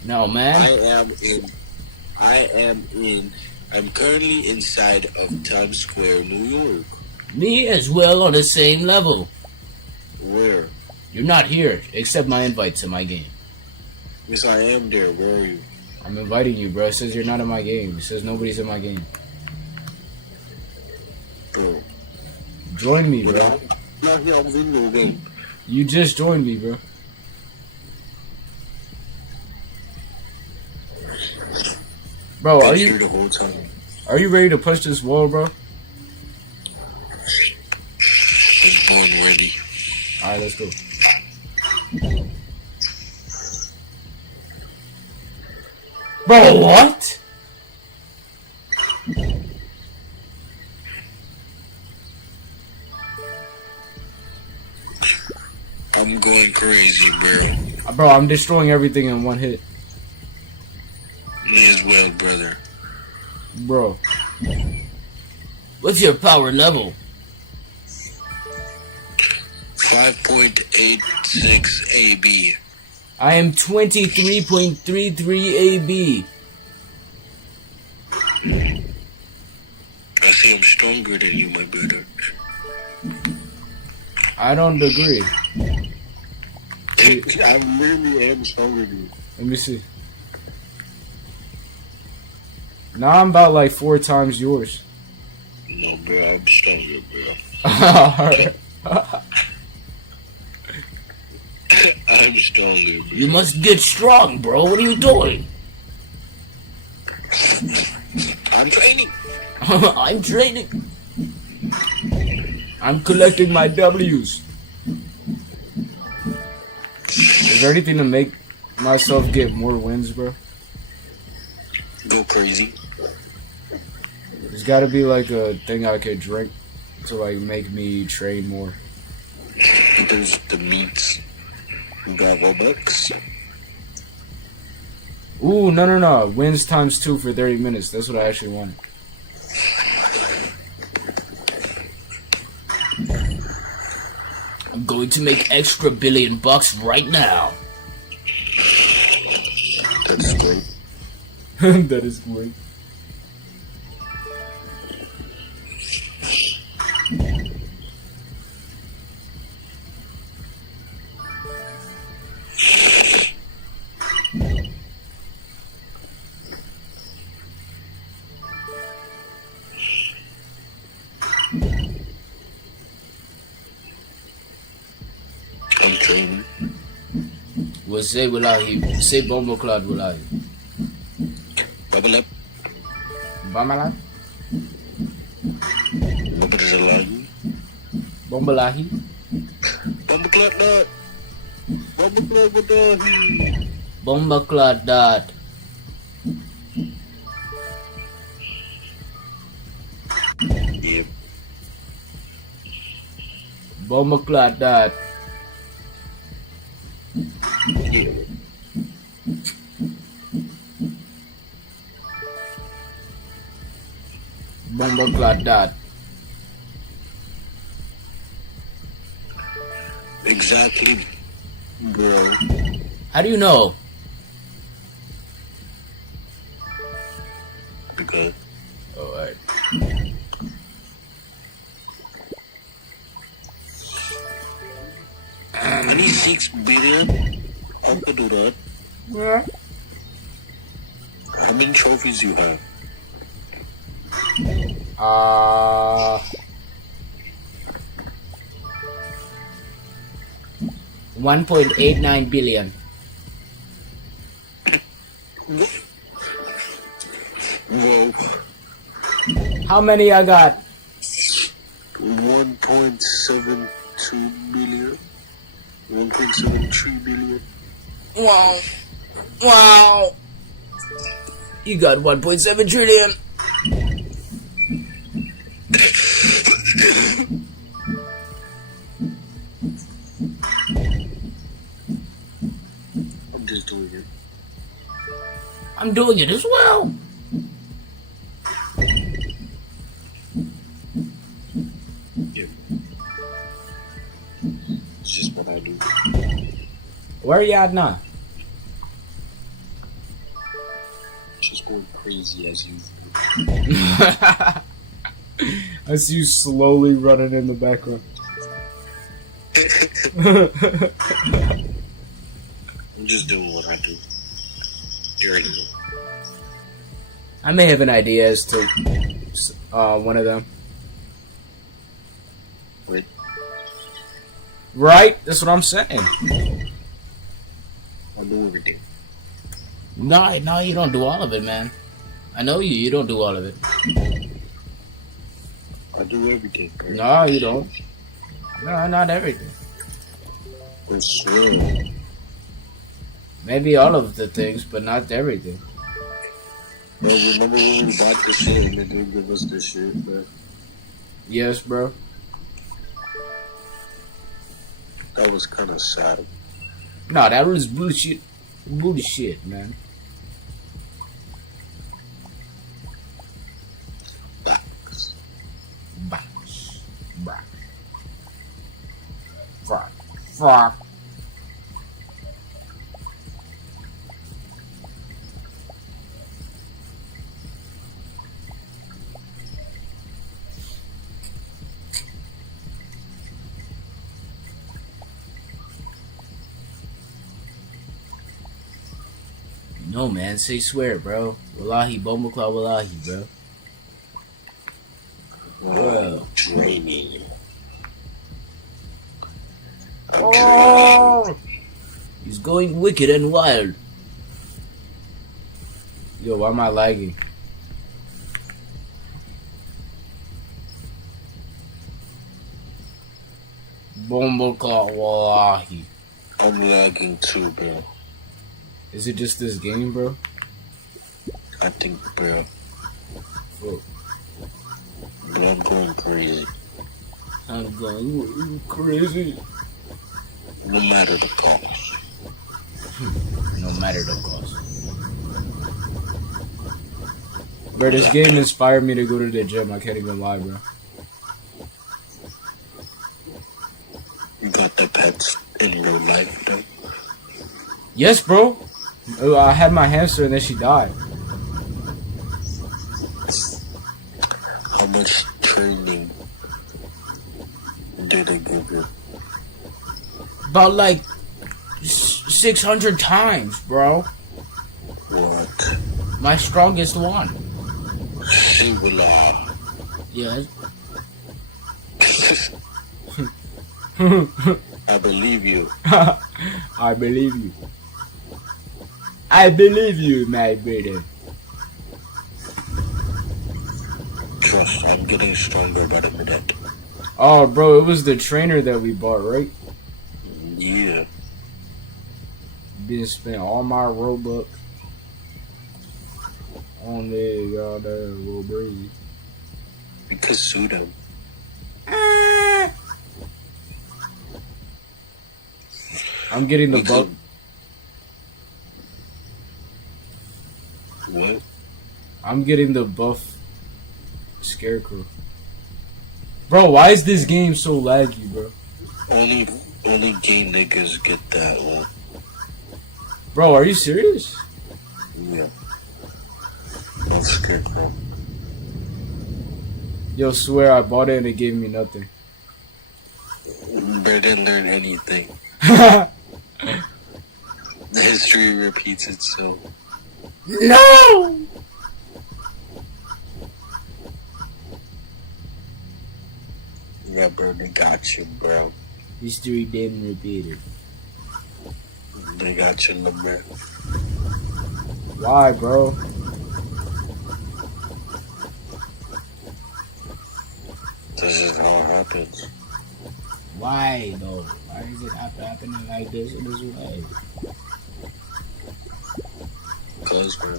No, man. I'm currently inside of Times Square, New York. Me as well on the same level. Where? You're not here. Accept my invite to my game. Yes, I am there. Where are you? I'm inviting you, bro. It says you're not in my game. It says nobody's in my game. Bro. Join me, bro. Not here on video game. You just joined me, bro. Bro, Been here the whole time. are you ready to push this wall, bro? I was born ready. Alright, let's go. Bro, what? I'm going crazy, bro. Bro, I'm destroying everything in one hit. Me as well, brother. Bro. What's your power level? 5.86 AB. I am 23.33 AB. I see I'm stronger than you, my brother. I don't agree. I literally am stronger than you. Let me see. Now I'm about like 4 times yours. No, bro, I'm stronger, bro. Alright. I'm stronger, bro. You must get strong, bro. What are you doing? I'm training. I'm training. I'm collecting my W's. Is there anything to make myself get more wins, bro? Go crazy. There's gotta be like a thing I could drink to like make me train more. There's the meats. You got Robux. Ooh, no. Wins times 2 for 30 minutes. That's what I actually wanted. I'm going to make extra $1 billion right now. That's great. That is great. I'm training. Say wallahi. Say bomba clad wallahi. Bubble up. Bamala? Bubble is alive. Bomba lahi? Bubble club dot. Bubble club with the Bomba clad dad. Yep. Bomber clot that. Yeah. Bomber clot that. Exactly, bro. How do you know? Because Alright. I need 6 billion. I could do that. Yeah. How many trophies you have? 1.89 billion. Whoa. How many I got? 1.72 billion. 1.73 billion. Wow. Wow. You got 1.7 trillion. I'm just doing it. I'm doing it as well. Yeah. It's just what I do. Where are you at now? Just going crazy as usual. I see you slowly running in the background. I'm just doing what I do. You already know. I may have an idea as to one of them. Wait. Right? That's what I'm saying. I do everything. No, you don't do all of it, man. I know you. You don't do all of it. I do everything, bro. No, you don't. No, not everything. I swear. Maybe all of the things, but not everything. Bro, remember when we bought this shit and they didn't give us this shit, bro? Yes, bro. That was kind of sad. No, that was bullshit. Bullshit, man. Facts. Box. Box. Fuck. Fuck. No, man, say swear, bro. Wallahi, Bombaclaw, wallahi, bro. Bro. Draining. I'm Oh! He's going wicked and wild. Yo, why am I lagging? Bombaclaw, wallahi. I'm lagging too, bro. Is it just this game, bro? I think, bro. Fuck. But I'm going crazy. I'm going crazy. No matter the cost. No matter the cost. Bro, this game inspired me to go to the gym. I can't even lie, bro. You got the pets in real life, though? Yes, bro. I had my hamster and then she died. How much training did they give you? About like 600 times, bro. What? My strongest one. She will, Yes. I believe you. I believe you. I believe you, my brother. Trust, I'm getting stronger by the minute. Oh, bro, it was the trainer that we bought, right? Yeah. Didn't spend all my Robux on the goddamn little breed. You could sue them. I'm getting the You buff. could- What? I'm getting the buff Scarecrow. Bro, why is this game so laggy, bro? Only gay niggas get that one. Bro, are you serious? Yeah. No Scarecrow. Yo, swear I bought it and it gave me nothing. Better didn't learn anything. The history repeats itself. No! Yeah, bro, they got you, bro. History didn't repeat it. They got you, LeBron. Why, bro? This is how it happens. Why, though? Why is it happening like this in this way? Cause, bro.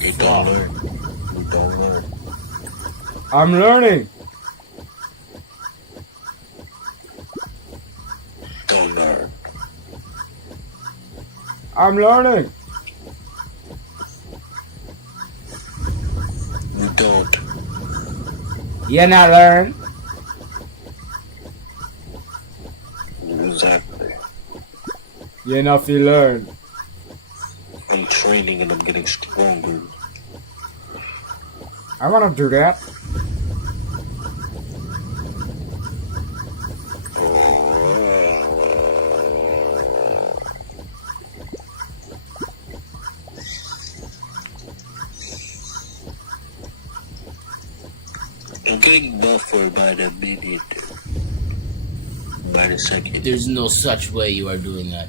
You don't learn. You don't learn. I'm learning. Don't learn. I'm learning. You don't. You not learn. Exactly. You not feel learn. I'm training and I'm getting stronger. I wanna do that. I'm getting buffer by the minute. By the second. There's no such way you are doing that.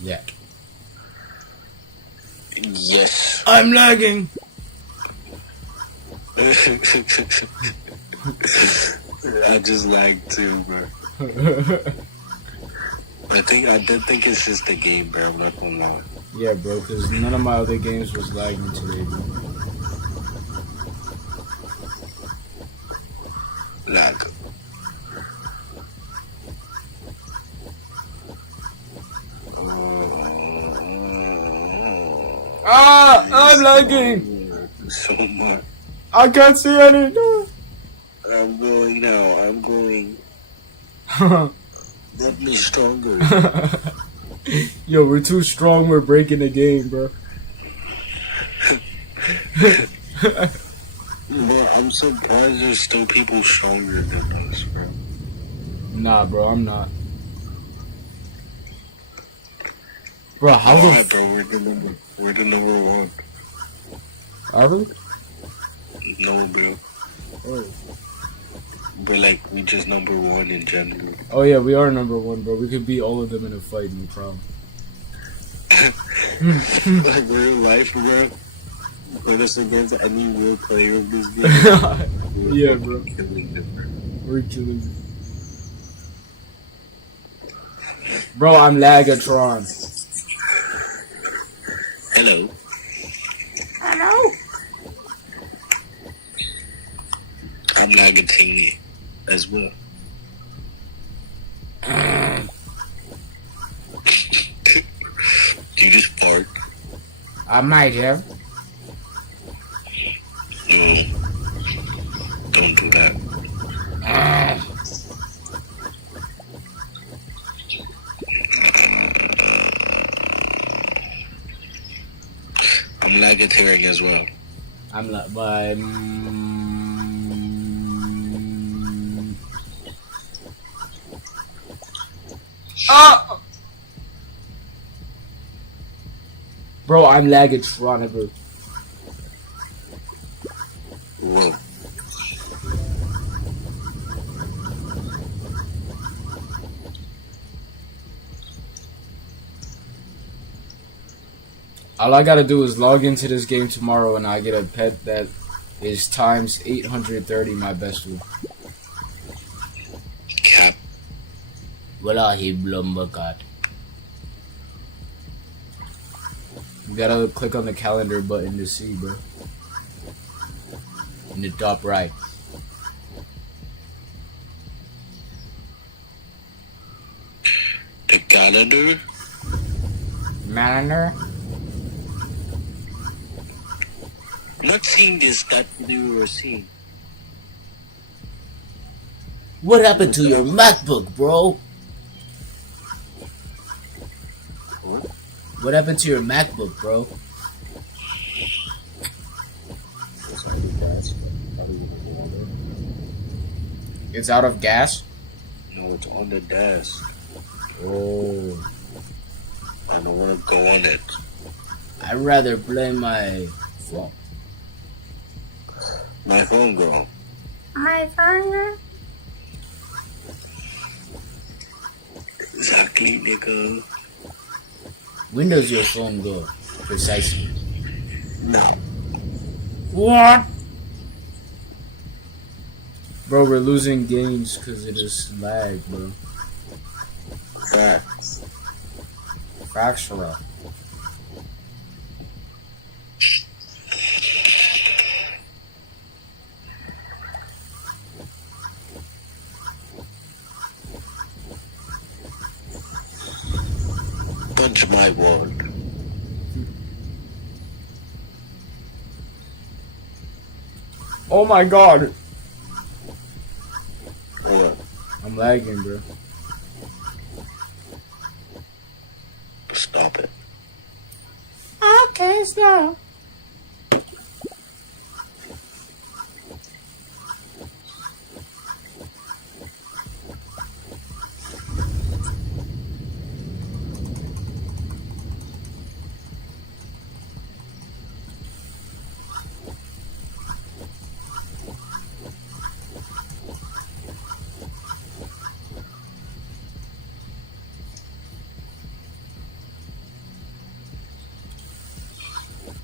Yeah. Yes. I'm lagging. I just lagged too, bro. I did think it's just the game, bro. I'm not gonna lie. Yeah, bro, because none of my other games was lagging today, bro. Lag. Ah! I'm lagging! So much. I can't see any. I'm going now. I'm going. Let me stronger. Yo, we're too strong. We're breaking the game, bro. Bro, I'm surprised there's still people stronger than us, bro. Nah, bro, I'm not. Bro, how the Alright, bro, we're the number one. are we? No, bro. Oh. But like, we just number one in general. Oh yeah, we are number one, bro. We could beat all of them in a fight, no problem. Like real life, bro. Put us against any real player of this game. Yeah, bro. Killing them, bro. We're killing them. Bro, I'm Lagatron. Hello. Hello. I'm Lagatini as well. Do you just fart? I might have. No. Don't do that. I'm Lagatering as well. I'm like, but bro, I'm Lagatron, bro. Whoa. All I gotta do is log into this game tomorrow and I get a pet that is times 830 my best one. Cap. Wallahi blumbakat. You gotta click on the calendar button to see, bro. in the top right. The calendar? Mariner? I'm not seeing this that you were seeing. What happened to your MacBook, bro? What? What happened to your MacBook, bro? It's out of gas. Probably with the water. It's out of gas? No, it's on the desk. Oh. I don't want to go on it. I'd rather play my phone. My phone, girl. My phone? Exactly, nigga. When does your phone go? Precisely. Now. What? Bro, we're losing games because it is lag, bro. Facts. Factual. Punch my word. Oh my god. Hold on. I'm lagging, bro. Stop it. Okay, stop.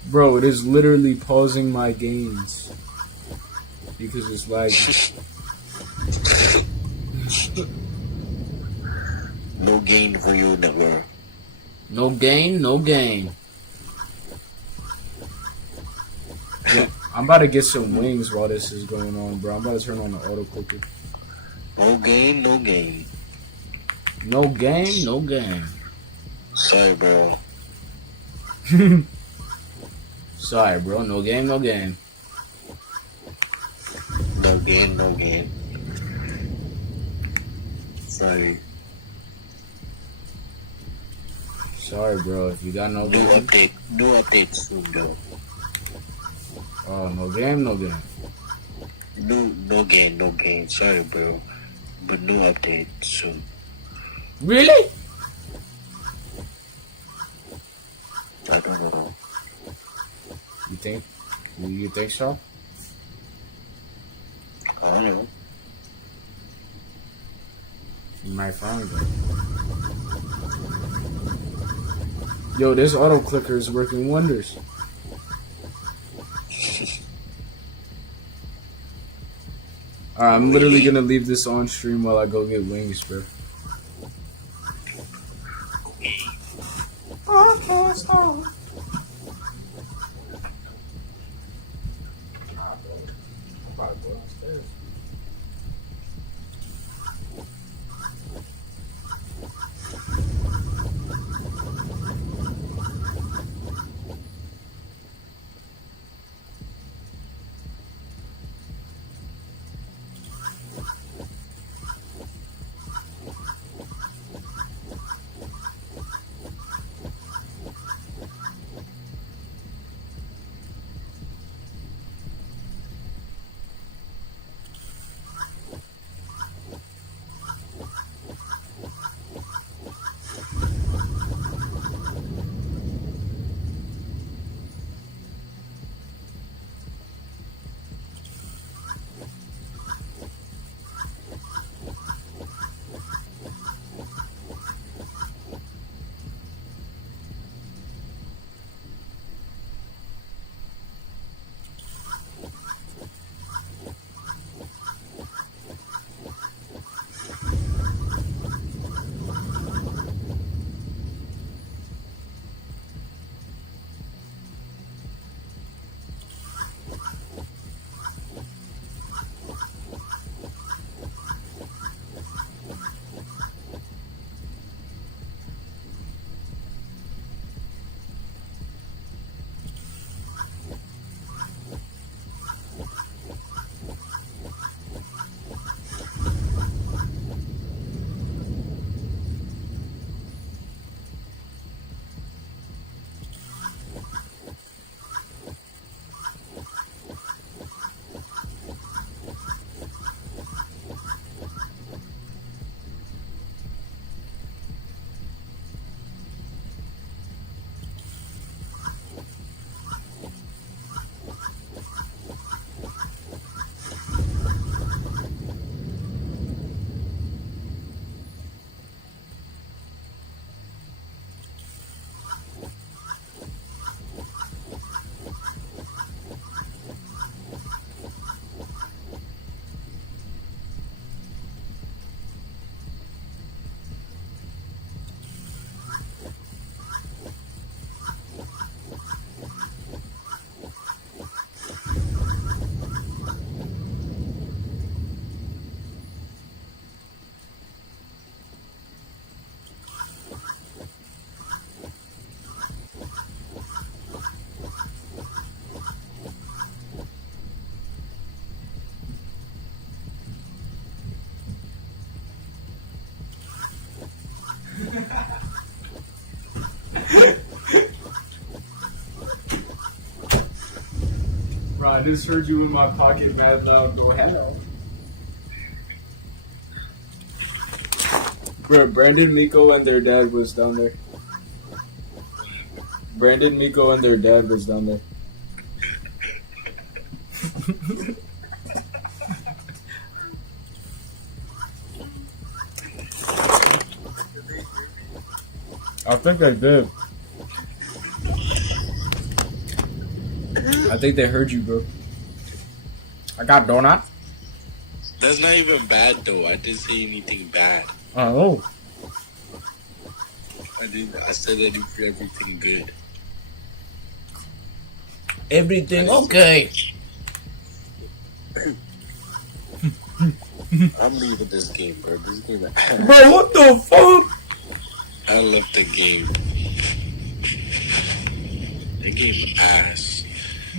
Bro, it is literally pausing my games because it's lagging. No gain for you, nigga. No gain, no gain. Yeah, I'm about to get some wings while this is going on, bro. I'm about to turn on the auto clicker. No gain, no gain. No game, no game. Sorry, bro. Sorry, bro. No game, no game. No gain, no gain. Sorry. Sorry, bro. If you got no New game. update. New update soon, bro. Oh, no game, no game. No gain, no gain. Sorry, bro. But new update soon. Really? I don't know. You think? You think so? I don't know. You might find it. Yo, this auto clicker is working wonders. Alright, I'm literally gonna leave this on stream while I go get wings, bro. Bro, I just heard you in my pocket mad loud go hello. Bro, Brandon, Miko, and their dad was down there. Brandon, Miko, and their dad was down there. I think they did. I think they heard you, bro. I got donut. That's not even bad though. I didn't say anything bad. Oh. I said I do everything good. Everything okay. I'm leaving this game, bro. This game ass. Bro, what the fuck? I love the game. The game ass.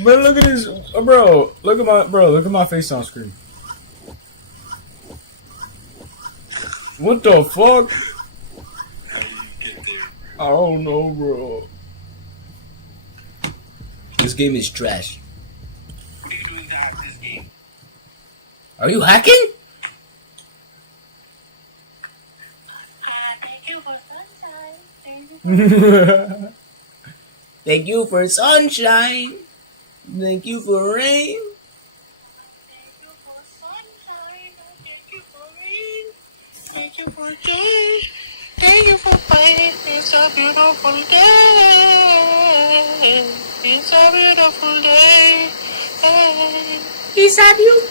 But look at this, bro. Look at my face on screen. What the fuck? How did you get there? I don't know, bro. This game is trash. What are you doing to hack this game? Are you hacking? Thank you for sunshine. Thank you for sunshine. Thank you for rain. Thank you for sunshine. Thank you for rain. Thank you for day. Thank you for fighting. It's a beautiful day. It's a beautiful day. Hey. Is that you?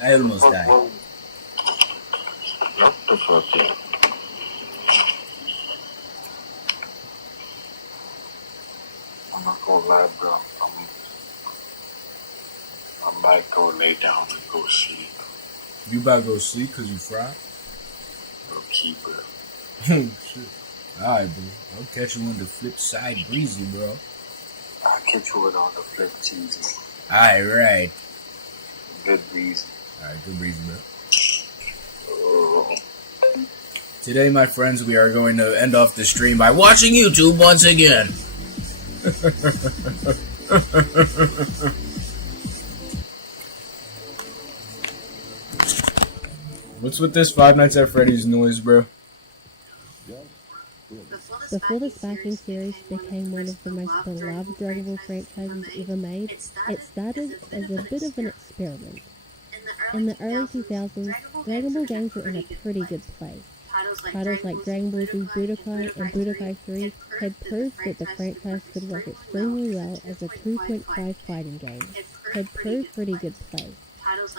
I almost died. What the fuck, yeah. I'm not gonna lie, bro. I'm about to go lay down and go sleep. You about to go sleep because you fried? Go keep it. Shit. Alright, bro. I'll catch you on the flip side breezy, bro. I'll catch you with on the flip cheesy. Alright. Good reason. Alright, good breezy, bro. Oh. Today, my friends, we are going to end off the stream by watching YouTube once again. What's with this Five Nights at Freddy's noise, bro? Before the Sparking series became one of the most beloved Dragon Ball franchises ever made, it started as a bit of an experiment. In the early 2000s, Dragon Ball games were in a pretty good place. Titles like Dragon Ball Z Budokai and Budokai 3 had proved that the franchise could work extremely well as a 2.5 fighting game. Had proved pretty good place.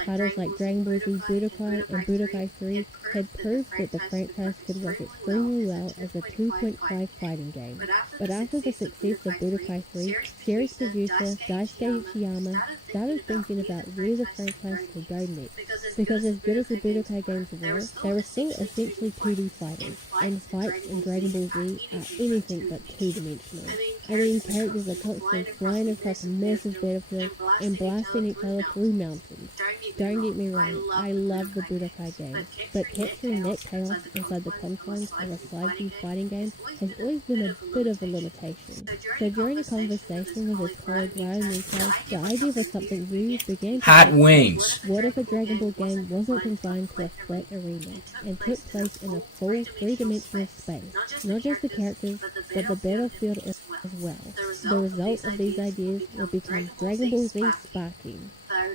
Titles like Dragon Ball Z Budokai and Budokai 3 had proved that the franchise could work extremely well as a 2.5 fighting game. But after the success of Budokai 3, series producer Daisuke Uchiyama started thinking about where the franchise could go next. Because as good as the Budokai games were, they were still essentially 2D fighters, and fights in Dragon Ball Z are anything but two-dimensional. I mean, characters are constantly flying across massive battlefields and blasting each other through mountains. Don't get me wrong, I love the Budokai games, but capturing that chaos inside the confines of a side view fighting game has always been a bit of a limitation. So during a conversation with his colleague Ryan Miko, the idea for something new began to Hot wings. What if a Dragon Ball game wasn't confined to a flat arena and took place in a full three-dimensional space? Not just the characters, but the battlefield as well. The result of these ideas would become Dragon Ball Z Sparking.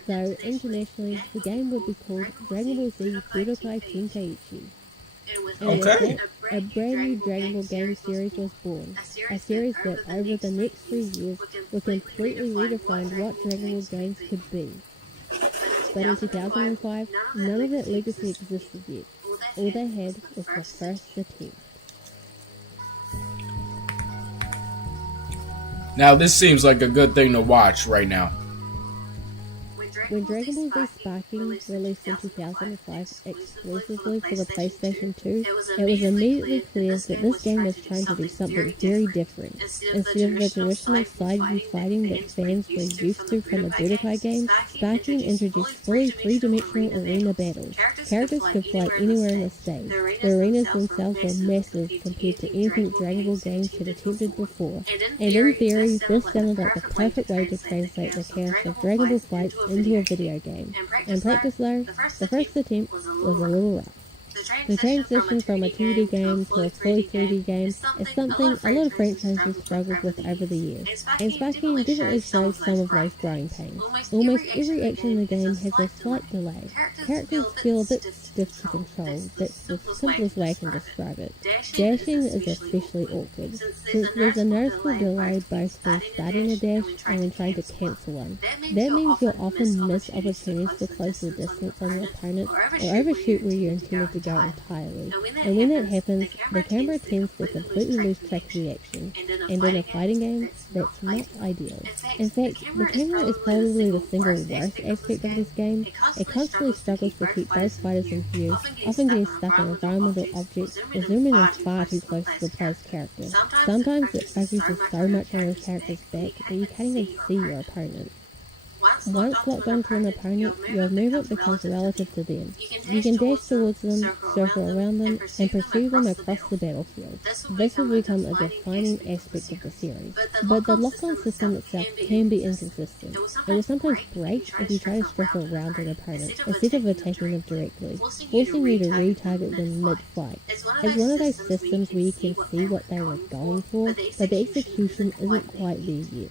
Though internationally, the game would be called Dragon Ball Z Budokai Tenkaichi. And with that, a brand new Dragon Ball game series was born. A series that, over the next 3 years, would completely redefine what Dragon Ball games could be. But in 2005, none of that legacy existed yet. All they had was the first attempt. Now, this seems like a good thing to watch right now. When Dragon Ball Z Sparking released in 2005 exclusively for the PlayStation 2, it was immediately clear that this game was trying to do something very different. Instead of the traditional side view fighting that fans were used to from the Budokai games, Sparking introduced fully three-dimensional arena battles. Characters could fly anywhere in the stage. The arenas themselves were massive compared to anything Dragon Ball games had attempted before, and in theory, this sounded like the perfect way to translate the chaos of Dragon Ball fights into a video game. In practice though, the first attempt was a little rough. The transition from a 2D game to a fully 3D game is something a lot of franchises struggled with over the years, and Sparking definitely shows some of those growing pains. Almost every action in the game has a slight delay. Characters feel a bit stiff to control, that's the simplest way I can describe it. Dashing is especially awkward, since there's a noticeable delay both when starting a dash and when trying to cancel one. That means you'll often miss opportunities to close the distance on your opponent or overshoot where you're intended to go entirely. And when that happens, the camera tends to completely lose track of the action, and in a fighting game, that's not ideal. In fact, the camera is probably the single worst aspect of this game. It constantly struggles to keep both fighters in view, often getting stuck on environmental objects or zooming in far too close to the player's character. Sometimes it focuses so much on your character's back that you can't even see your opponent. Once locked onto an opponent, your movement becomes relative to them. You can dash towards them, circle around them, and pursue them across the battlefield. This will become a defining aspect of the series. But the lock-on system itself can be inconsistent. It will sometimes break if you try to circle around an opponent, instead of attacking them directly, forcing you to retarget them mid-fight. It's one of those systems where you can see what they were going for, but the execution isn't quite there yet.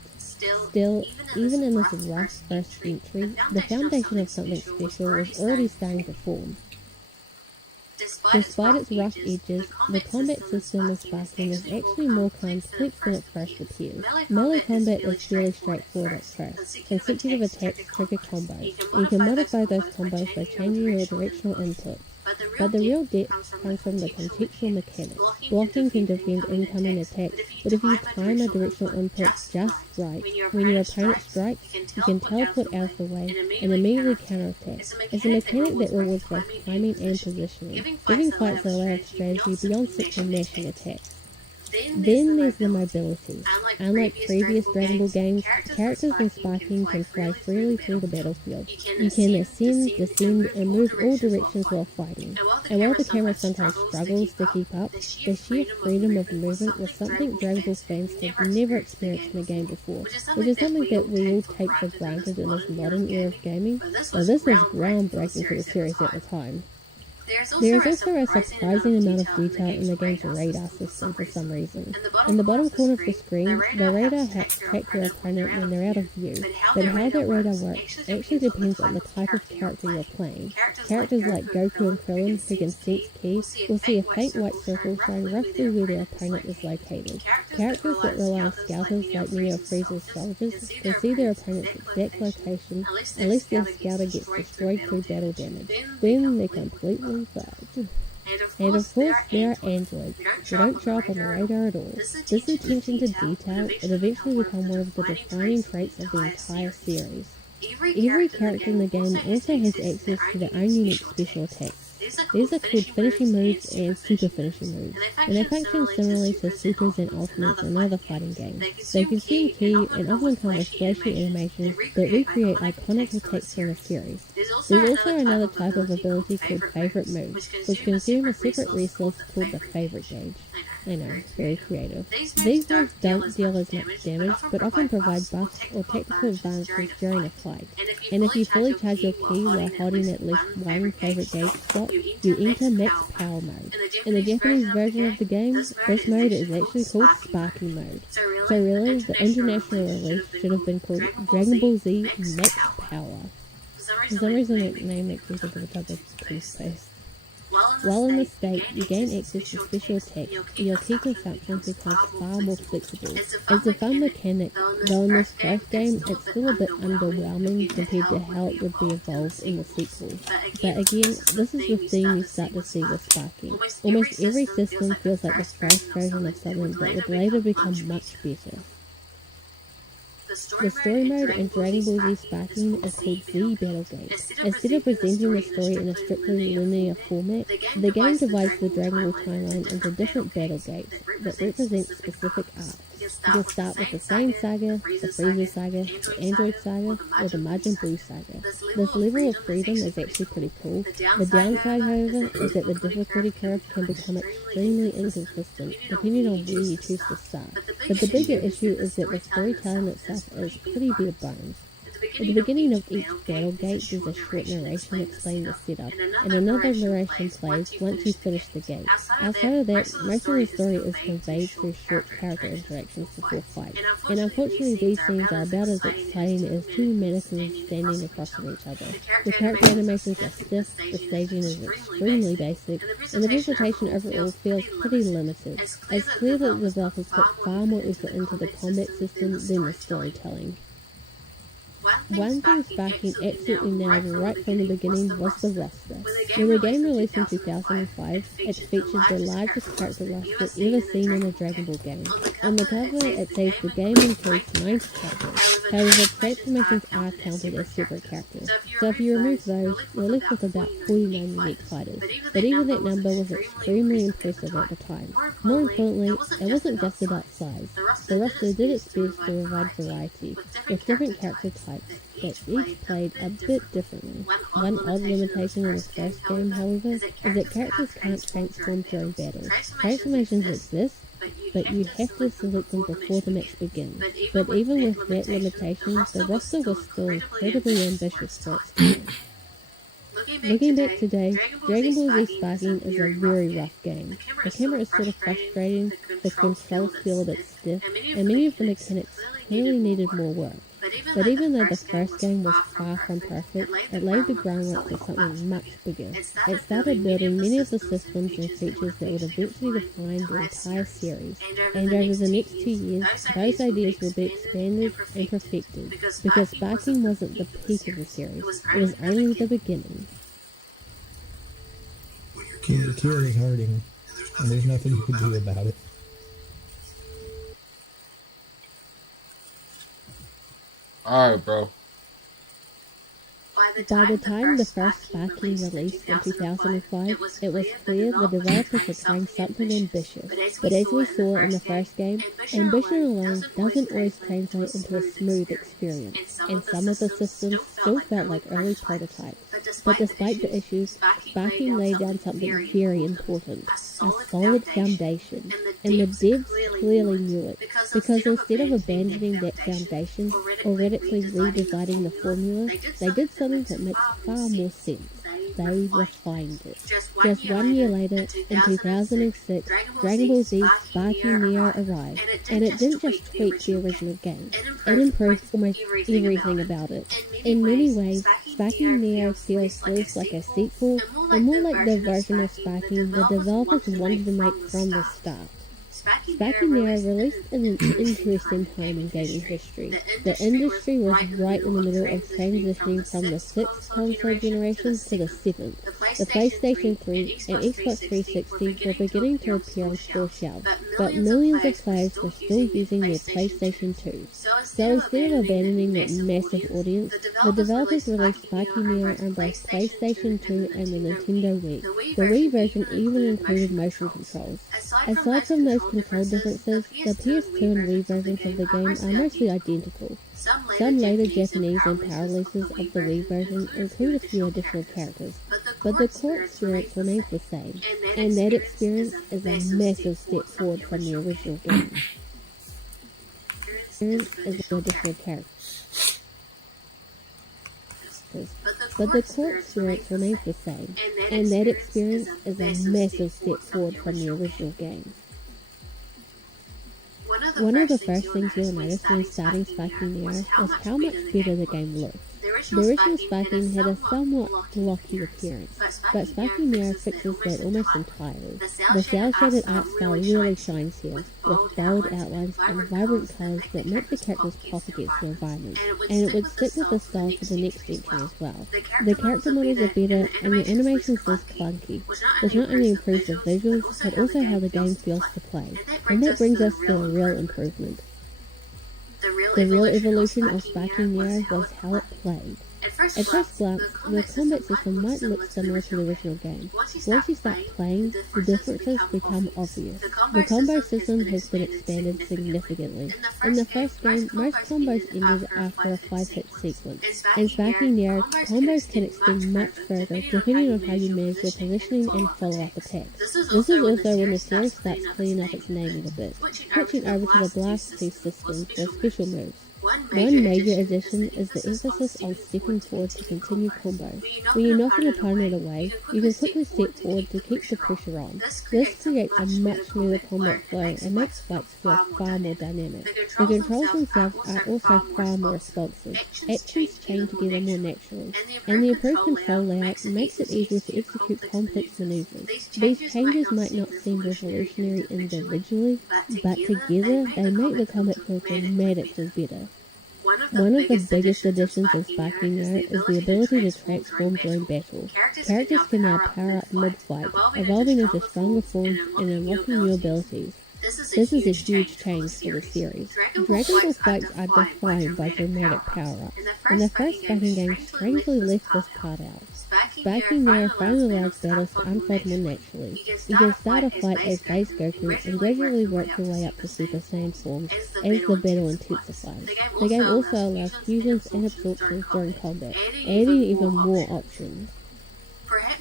Still, even in this rough first entry, the foundation of something special was already starting to form. Despite its rough edges, the combat system in Sparking is actually more complex than it first appears. Melee combat is fairly straightforward at first. Consecutive attacks trigger combos. You can modify those combos by changing your directional input. But the real depth comes from the contextual mechanics. Blocking can defend incoming attacks, but if you time a directional input just right, when your opponent strikes, you can teleport out of the way and immediately counterattack. It's a mechanic that rewards both timing and positioning, giving fights a layer of strategy beyond simple mashing attacks. Then there's the mobility. Unlike previous Dragon Ball games, characters in Sparking can fly freely through the battlefield. You can ascend, descend, and move all directions while fighting. And while the camera sometimes struggles to keep up, the sheer freedom of movement was something Dragon Ball fans have never experienced in a game before, which is something that we all take for granted in this modern era of gaming, but this was groundbreaking for the series at the time. There is also a surprising amount of detail in the game's radar system for some reason. In the bottom corner of the screen, the radar helps track your opponent when they're out of view, but how that radar works actually depends on the type of character you're playing. Characters like Goku and Krillin, who can sense ki, will see a faint white circle showing roughly where their opponent is located. Characters that rely on scouters like many of Frieza's soldiers can see their opponent's exact location unless their scouter gets destroyed through battle damage. Then they're completely fucked. And of course, there are androids, who don't show up on the radar at all. This attention to detail would eventually become one of the defining traits of the entire series. Every character in the game also has access to their own unique special attacks. These are called finishing moves and super finishing moves, and they function similarly to supers and ultimates in other fighting games. They consume ki and often come with flashy animations that recreate iconic attacks from the series. There's also another type of ability called favorite moves, which consume a separate resource called the favorite gauge. I know, very creative. These moves don't deal as much damage, but often provide buffs or tactical advantages during a fight. And if you fully charge your ki while holding at least one favorite gauge slot, you enter max power mode. In the Japanese version of the game, this mode is actually called Sparking mode. So really, the international release should have been called Dragon Ball Z Max Power. For some reason that name makes me think of a type of toothpaste. While in this state, you gain access to special attacks, and your ki consumption becomes far more flexible. It's a fun mechanic, though in this first game, it's still a bit underwhelming compared to how it would be evolved in the sequel. But again, this is the theme you start to see with Sparking. Almost every system feels like the first version of something that would later become much better. The story mode in Dragon Ball Z Sparking is called Z Battlegate. Instead of presenting the story in a strictly linear format, the game divides the Dragon Ball timeline into different battle gates that represent specific arcs. You can start with the Saiyan Saga, the Frieza Saga, the Android Saga, or the Majin Buu Saga. This level of freedom is actually pretty cool. The downside, however, is that the difficulty curve can become extremely inconsistent, depending on where you choose to start. But the bigger issue is that the storytelling itself is pretty bare bones. At the beginning of each battle gate, there's a short narration explaining the setup, and another narration plays once you finish the gate. Outside of that, most of the story is conveyed through short character interactions before fight, and unfortunately these scenes are about as exciting as two mannequins standing across from each other. The character animations are stiff, the staging is extremely basic, and the presentation overall feels pretty limited. It's clear that the developers put far more effort into the combat system than the storytelling. One thing Sparking absolutely nailed right from the beginning was the roster. When the game released in 2005, it featured the largest character roster ever seen in a Dragon Ball game. On the cover, it says the game includes 90 characters. However, transformations are counted as separate characters, so if you remove those, you're left with about 49 unique fighters. But even that number was extremely impressive at the time. More importantly, it wasn't just about size. The roster did its best to provide variety, with different character types that each played a bit differently. One odd limitation in the first game, however, is that characters can't transform during battles. Transformations exist, but you have to select them before the match begins. But even with that limitation, the roster was still incredibly ambitious for its time. Looking back today, Dragon Ball Z Sparking is a very rough game. The camera is sort of frustrating, the controls feel a bit stiff, and many of the mechanics clearly needed more work. But even though the first game was far from perfect, it laid the groundwork for something much bigger. It started building many of the systems and features that would eventually define the entire series, and over the next 2 years, those ideas will be expanded and perfected, because Sparking wasn't the peak of the series, it was only the beginning. Your kid is hurting, and there's nothing you can do about it. Alright, bro. By the time the first Sparking released in 2005, it was clear the developers were trying something ambitious. But as we saw in the first game, ambition alone doesn't always translate into a smooth experience, and some of the systems still felt like early prototypes. But despite the issues, Sparking laid down something very important, a solid foundation, and the devs clearly knew it, because instead of abandoning that foundation or radically redesigning the formula, they did something that makes far more sense. They refined it. Just 1 year later, in 2006, Dragon Ball Z Sparking Neo arrived, and it didn't just tweak the original game, it improved almost everything about it. In many ways, Sparking Neo feels less like a sequel and more like the version of Sparking the developers wanted to make from the start. Sparking Neo released in an interesting time in gaming history. The industry was right in the middle of transitioning from the 6th console generation to the 7th. The PlayStation 3 and Xbox 360 were beginning to appear on store shelves, but millions of players were still using their PlayStation 2. So instead of abandoning that massive audience, the developers released Sparking Neo on both PlayStation 2 and the Nintendo Wii. The Wii version even included motion controls. Aside from those control differences, the PS2 and Wii versions of the game are mostly identical. Some later Japanese and power releases of the Wii version include a few additional characters, but the core experience remains the same, and that experience is a massive step forward from the original game. But the core experience remains the same, and that experience is a massive step forward from the original game. One of the first things you'll notice when starting Sparking Neo is how much better the game looked. The original Sparking had a somewhat blocky appearance, but Sparking Neo fixes that almost entirely. The cel-shaded art style really shines here, with bold outlines and vibrant colours that make the characters pop against the environment, and it would stick with the style for the next entry as well. The character models are better, and the animations less clunky, which not only improves the visuals, but also how the game feels to play, and that brings us to a real improvement. The real evolution of Sparking Nero was how it played. At first glance, the combat system might look similar to the original game. Once you start playing, the differences become obvious. The combo system has been expanded significantly. In the first game, most combos ended after a 5-hit sequence. In Sparking Nero, combos can extend much further depending on how you manage your positioning and follow-up attacks. This is also when the series starts cleaning up its naming a bit, switching over to the blast piece system for special moves. One major addition is the emphasis on stepping forward to continue combos. When you knock an opponent away, you can quickly step forward to keep the pressure on. This creates a much smoother combat flow and makes fights feel far more dynamic. The controls themselves are also far more responsive. Actions chain together more naturally, and the improved control layout makes it easier to execute complex maneuvers. These changes might not seem revolutionary individually, but together they make the combat feel dramatically better. One of the biggest additions in Sparking Nero is the ability to transform during battle. Characters can now power up mid-fight, evolving into stronger forms and unlocking new abilities. This is a huge change for the series. Dragon Ball fights are defined by dramatic power-ups, and the first Sparking game strangely left this part out. Sparking Nero finally allows battles to unfold more naturally. You can start a fight as base Goku and gradually work your way up to Super Saiyan forms as the battle intensifies. The game also allows fusions and absorptions during combat, adding even more options.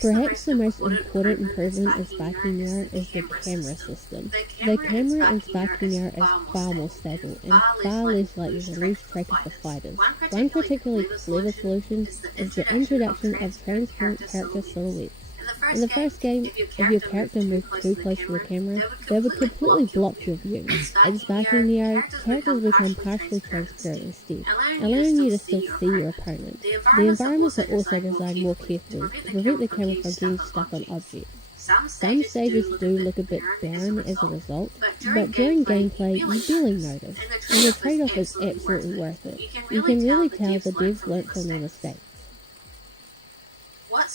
Perhaps the most important improvement in Sparking Nero is the camera system. The camera in Sparking Nero is far more stable and far less likely to lose track of the fighters. One particularly clever solution is the introduction of transparent character silhouettes. In the first game, if your character moved too close to the camera, they would completely block your view. In Sparking Nero, characters become partially transparent instead, allowing you to still see your opponent. The environments are also designed more carefully to prevent the camera from getting stuck on objects. Some stages do look a bit barren as a result, but during gameplay you barely notice, and the trade-off is absolutely worth it. You can really tell the devs learnt from their mistakes.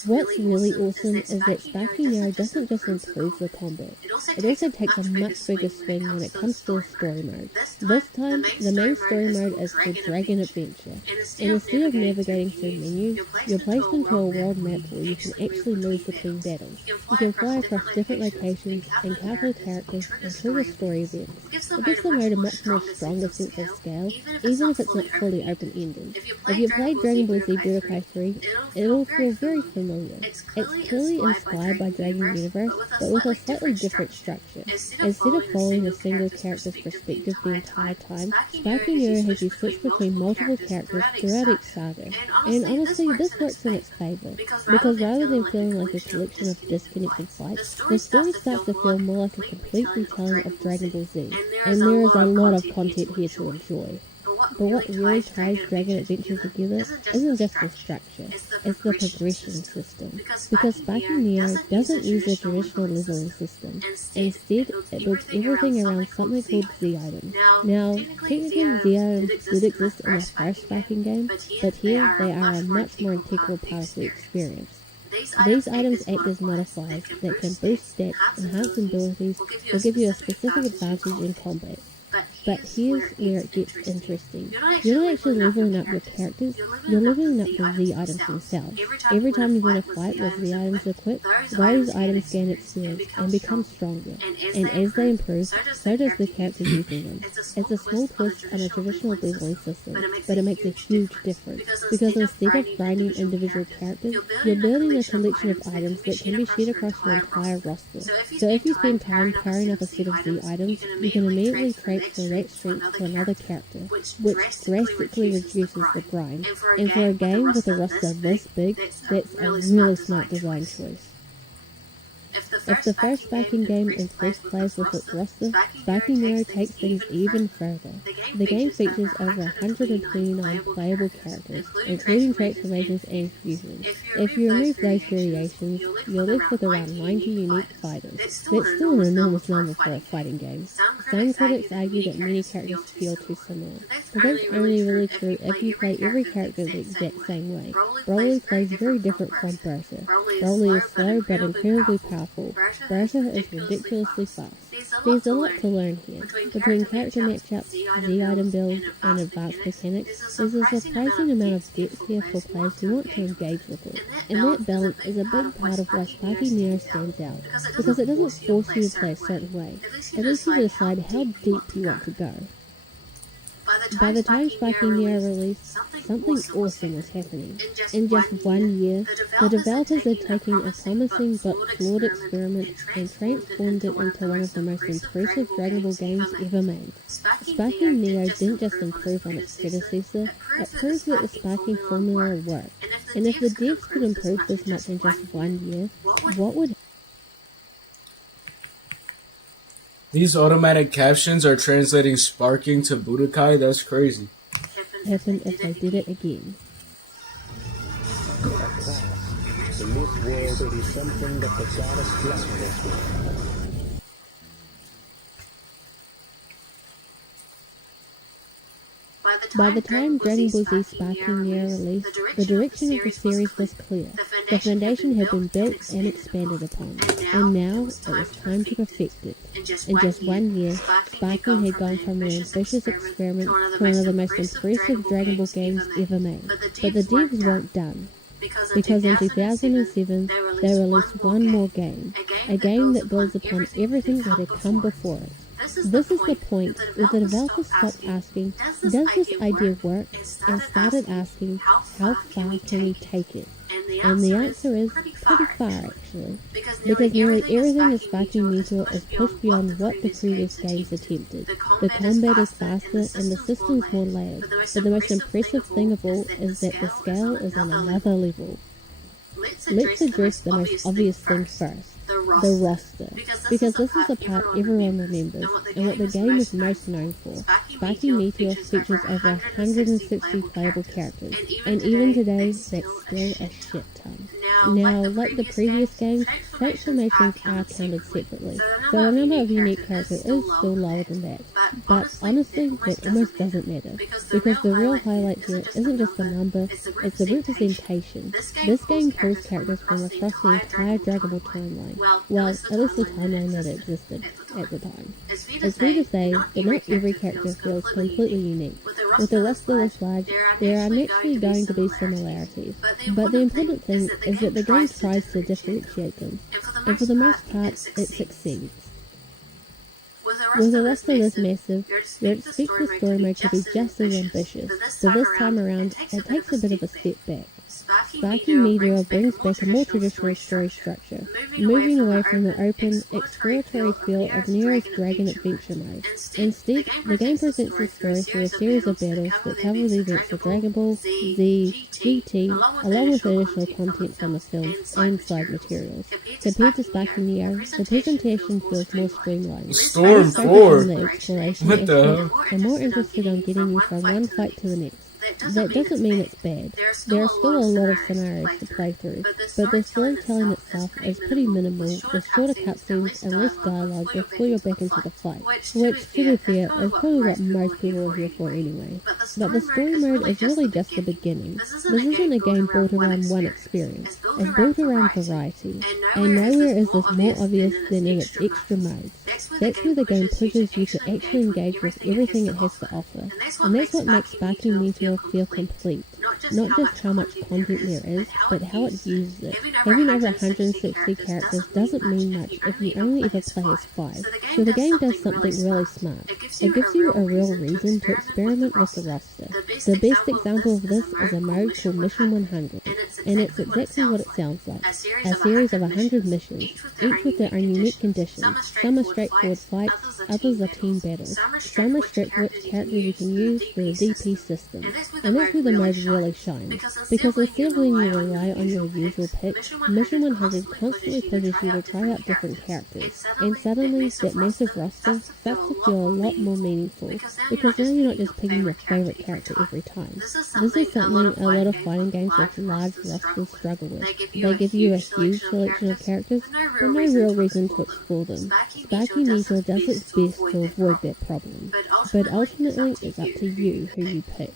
What's really awesome is that Sparking Nero doesn't just improve the combat, it also takes a much bigger swing when it comes to the story mode. This time, the main story mode is called Dragon Adventure, and instead of navigating through menus, you're placed into a world map where you can actually move between battles. You can fly across different locations, encounter characters, and trigger story events. It gives the mode a much more stronger sense of scale, even if it's not fully open-ended. If you played Dragon Ball Z Budokai 3, it'll feel very familiar. It's clearly inspired by Dragon Universe, but with a slightly different structure. Instead of following a single character's perspective the entire time, Sparking Nero has you switch between multiple characters throughout each saga. And honestly, this works in its favour, because rather than feeling like a collection of disconnected fights, the story starts to feel more like a complete retelling of Dragon Ball Z, and there is a lot of content here to enjoy. But what really ties Dragon Adventure together isn't just the structure, it's the progression system. Because Sparking Nero doesn't use a traditional leveling system. Instead, it builds everything around something called Z-items. Now, technically Z-items did exist in the first Sparking game, but here they are a much more integral part of the experience. These items act as modifiers that can boost stats, enhance abilities, or give you a specific advantage in combat. But here's where it gets interesting. You're not actually leveling up your characters, you're leveling up the Z-items themselves. Every time you win a fight with Z-items equipped, those items gain experience and become stronger. And as they improve, so does the character using them. It's a small twist on a traditional leveling system, but it makes a huge difference. Because instead of grinding individual characters, you're building a collection of items that can be shared across your entire roster. So if you spend time powering up a set of Z-items, you can immediately transfer that strength to another character, which drastically reduces the grind. And for a game with a roster this big, that's a really smart design choice. If the first Sparking game impressed players with its roster, Sparking Nero takes things even further. The game features over 129 playable characters, including transformations and fusions. If you remove those variations, you're left with around 90 unique fighters. That's still an enormous number for a fighting game. Some critics argue that many characters feel too similar, but that's only really true if you play every character the exact same way. Broly plays very different from Bertha. Broly is slow but incredibly powerful. Bertha is ridiculously fast. There's a lot to learn here. Between character matchups, Z-item builds, and advanced mechanics, there's a surprising amount of depth here for players who want to engage with it. And that balance is a big part of why Sparking Nero stands out, because it doesn't force you to play a certain way. It lets you decide how deep you want to go. By the time Sparking Nero released, something awesome was happening. In just 1 year, the developers had taken a promising but flawed experiment and transformed it into one of the most impressive Dragon Ball games ever made. Sparking Nero didn't just improve on its predecessor, it proved that the Sparking formula worked. And if the devs could improve this much in just 1 year, what would These automatic captions are translating Sparking to Budokai? That's crazy. happen if they did it again? In this world, it is something that the goddess blessed us with. By the time Dragon Ball Z Sparking Nero released, the direction of the series was clear. The foundation had been built and expanded upon, and now it was time to perfect it. In just 1 year, Sparking had gone from an ambitious experiment to one of the most impressive Dragon Ball games ever made. But the devs weren't done, because in 2007 they released one more game, a game that builds upon everything that had come before it. This is the point where the developers stopped asking, does this idea work, and started asking, how far can we take it? And the answer is pretty far, actually, because nearly everything in Sparking Meteor is pushed beyond what the previous games attempted. The combat is faster and the system's more layered, but the most impressive thing of all is that the scale is on another level. Let's address the most obvious thing first. The roster, because this is the part everyone remembers, and what the game is most known for. Sparking Meteor features over 160 playable characters, and even today, that's still a shit ton. Now, like the previous games, transformations are counted separately, so the number of unique characters is still lower than that. But honestly, that almost doesn't matter, because the real highlight here isn't just the number, it's the representation. This game pulls characters from across the entire Dragon Ball timeline. Well, at least the timeline that existed at the time. It's fair to say that not every character feels completely unique. With the roster this large, there are naturally going to be similarities, but the important thing is that the game tries to differentiate them, and for the most part, it succeeds. With a roster this massive, you'd expect the story mode to be just as ambitious, so this time around, it takes a bit of a step back. Sparking Meteor brings back a more traditional story structure, moving away from the open, exploratory feel of Nero's Dragon Adventure mode. Instead, the game presents the story through a series of battles that cover the events of Dragon Ball, Z, GT, along with additional content from the film and side materials. Compared to Sparking Nero, the presentation feels more streamlined. Storm Less focused 4? on the exploration What the aspect, hell? and more interested on getting you from one fight to the next. That doesn't mean it's bad. There are still a lot of scenarios to play through, but the storytelling itself is pretty minimal, with shorter cutscenes and less dialogue before you're back into the fight, which, to be fair, is probably what most people are here for anyway. But the story mode is really just the beginning. This isn't a game built around one experience, it's built around variety, and nowhere is this more obvious than in its extra modes. That's where the game pushes you to actually engage with everything it has to offer, and that's what makes Sparking Meteor feel complete. Not just how much content there is, but how it uses it. Having over 160 characters doesn't mean much if you only ever play as 5, so the game does something really smart. It gives you a real reason to experiment with the roster. The best example of this is a mode called Mission 100, and it's exactly what it sounds like. A series of 100 missions, each with their own unique conditions. Some are straightforward fights, others are team battles. Some restrict which character you can use through the DP system. And that's where the mode really shines, because instead of letting you rely on your usual pick, Mission 100 franchises constantly pushes you to try out different characters, and suddenly that massive roster starts to feel a lot more meaningful, because now you're not just picking your favourite character every time. This is something a lot of fighting games with large rosters struggle with. They give you a huge selection of characters, but no real reason to explore them. Sparky Meteor does its best to avoid that problem, but ultimately it's up to you who you pick.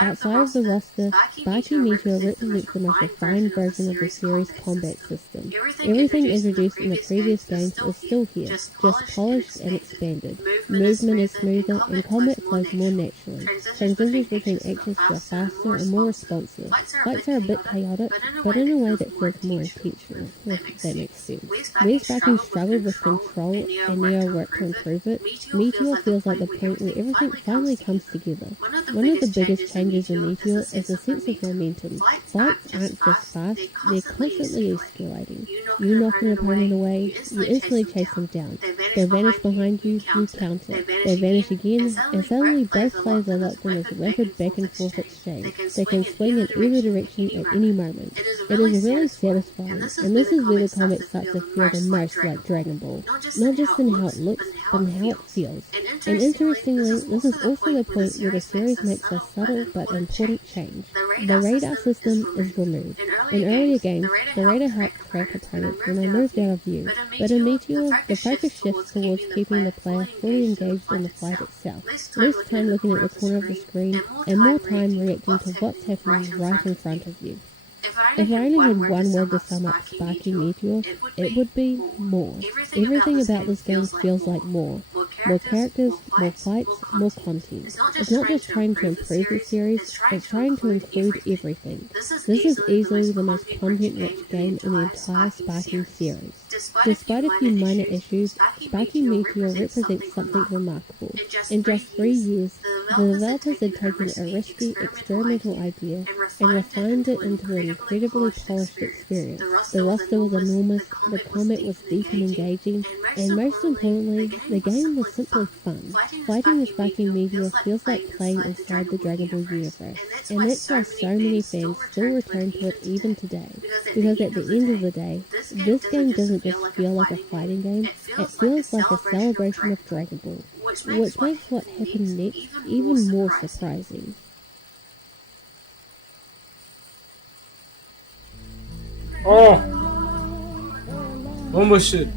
Outside of the roster, Sparky Meteor represents the most refined version of the series' combat system. Everything introduced in the previous games is still here, just polished and expanded. Movement is smoother and combat flows more naturally. Transitions between actions feel faster and more responsive. Fights are a bit chaotic, but in a way that feels more intentional, if that makes sense. Where Sparky struggled with control and Neo worked to improve it, Meteor feels like the point where everything finally comes together. One of the biggest changes in Meteor is a sense of momentum. Fights aren't just fast, they're constantly escalating. You knock an opponent away, you instantly chase them down. They vanish behind you, you counter. They vanish again, and suddenly both players are locked in this rapid back and forth exchange. They can swing in either direction at any moment. It is really satisfying, and this is where the combat starts to feel the most like Dragon Ball. Not just in how it looks, but in how it feels. And interestingly, this is also the point where the series makes a subtle but important change. The radar system is removed. In earlier games, the radar helped track opponents when they moved out of view, but in Meteor, the focus shifts towards keeping the player fully engaged in the fight itself. Less time looking at the corner of the screen, and more time reacting to what's happening right in front of you. If I only had one word to sum up Sparky Meteor, it would be more. Everything about this game feels like more. More characters, more fights, more content. It's not just trying to improve the series, it's trying to include everything. This is easily the most content-rich game in the entire Sparking series. Despite a few minor issues, Sparky Meteor represents something remarkable. In just 3 years, the developers had taken a risky, experimental idea and refined it into an incredibly polished experience. The roster was enormous, the combat was deep and engaging, and most importantly, the game was simply fun. Fighting the Sparky Meteor feels like playing inside the Dragon Ball universe, and that's why so many fans still return to it even today. Because at the end of the day, this game doesn't just feel like a fighting game, it feels like a celebration of Dragon Ball, which makes what happened next even more surprising. Oh! Almost shit.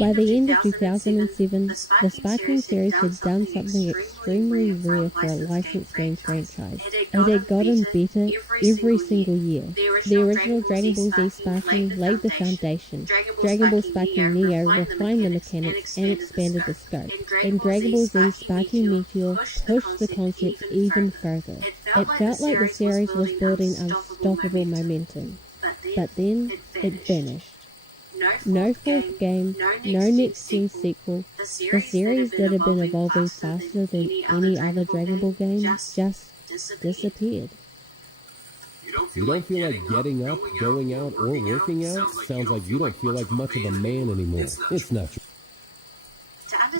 By the end of 2007, the Sparking series had done something extremely rare for a licensed game franchise. It had gotten better every single year. The original Dragon Ball Z Sparking laid the foundation. Dragon Ball Sparking Neo refined the mechanics and expanded the scope. And Dragon Ball Z Sparking Meteor pushed the concept even further. It felt like the series was building unstoppable momentum. But then, it vanished. No fourth game, no next-gen sequel. The series that had been evolving faster than any other Dragon Ball game just disappeared. You don't feel like getting up, going out, or working out? Sounds like you don't feel like much of a man anymore. It's not true.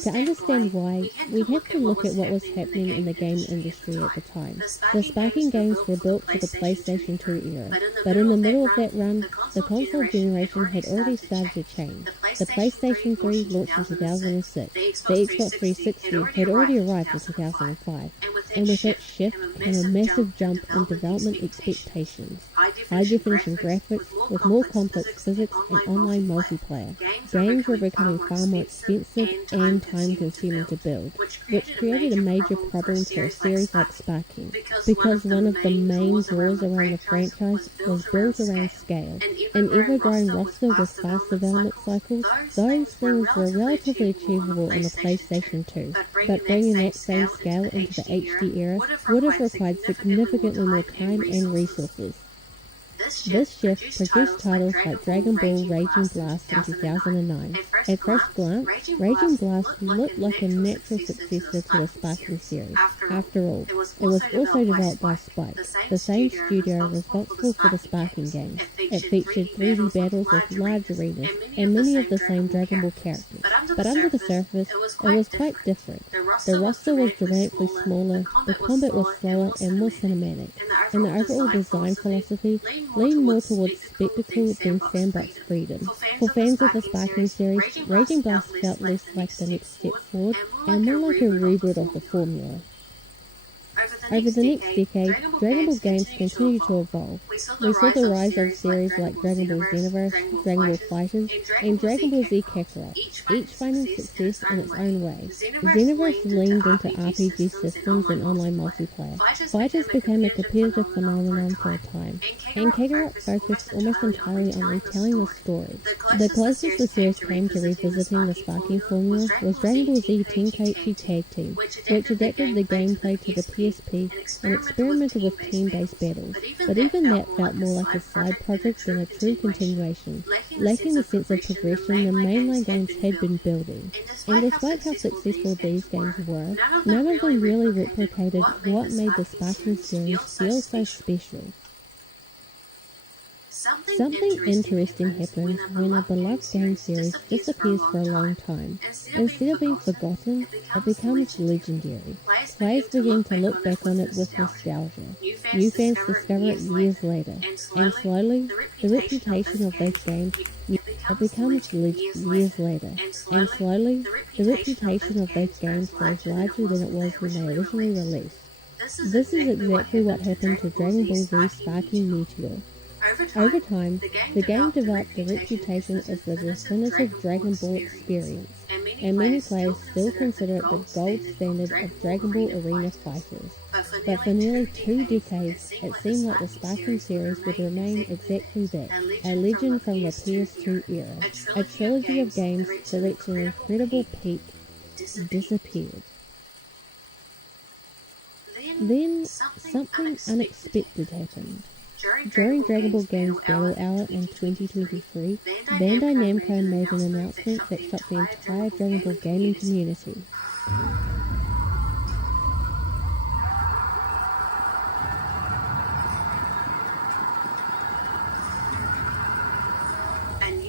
To understand why, we have to look at what was happening in the game industry at the time. The Sparking games were built for the PlayStation 2 era, but in the middle of that run, the console generation had already started to change. The PlayStation 3 launched in 2006, the Xbox 360 had already arrived in 2005, and with its shift came a massive jump in development expectations. High-definition graphics with more complex physics and online multiplayer. Games were becoming far more expensive and time-consuming to build, which created a major problem for a series like Sparking, because one of the main draws around the franchise was built around scale. An ever-growing roster with fast development cycles, those things were relatively achievable in the PlayStation 2, but bringing that same scale into the HD era would have required significantly more time and resources. This shift produced titles like Dragon Ball Raging Blast in 2009. At first glance, Raging Blast looked like a natural successor to the Sparking series. After all, it was also developed by Spike, the same studio responsible for the Sparking games. It featured 3D battles with large arenas and many of the same Dragon Ball characters. but under the surface, it was quite different. The roster was dramatically smaller, the combat was slower and more cinematic, and the overall design philosophy leaned more towards spectacle than sandbox freedom. For fans of the Sparking series, Raging Blast felt less like the next step forward and more like a reboot of the formula. Over the next decade, Dragon Ball games continued to evolve. We saw the rise of series like Dragon Ball Xenoverse, Dragon Ball FighterZ, and Dragon Ball Z Kakarot, each finding success in its own way. Xenoverse leaned into RPG systems and online multiplayer. FighterZ became a competitive phenomenon for a time, and Kakarot focused almost entirely on retelling the story. The closest the series came to revisiting the Sparking formula was Dragon Ball Z Tenkaichi Tag Team, which adapted the gameplay to the PSP and experimented with team-based battles, but even that felt more like a side project than a true continuation, lacking the sense of progression the mainline games had been building. And despite how successful these games were, none of them really replicated what made the Sparking series feel so special. Something interesting happens when a beloved game series disappears for a long time. Instead of being forgotten, it becomes legendary. Players begin to look back on it with nostalgia. New fans discover it years later, and slowly, the reputation of those games grows larger than it was when they originally released. This is exactly what happened to Dragon Ball Z Sparking Meteor. Over time, the game developed a reputation as the definitive Dragon Ball experience, and many players still consider it the gold standard of Dragon Ball Arena fighters. But for nearly 2 decades, it seemed like the Sparking series would remain exactly that, a legend from the PS2 era. A trilogy of games that reached an incredible peak disappeared. Then, something unexpected happened. During Dragon Ball Games Battle Hour in 2023, Bandai Namco made an announcement that shocked the entire Dragon Ball gaming community.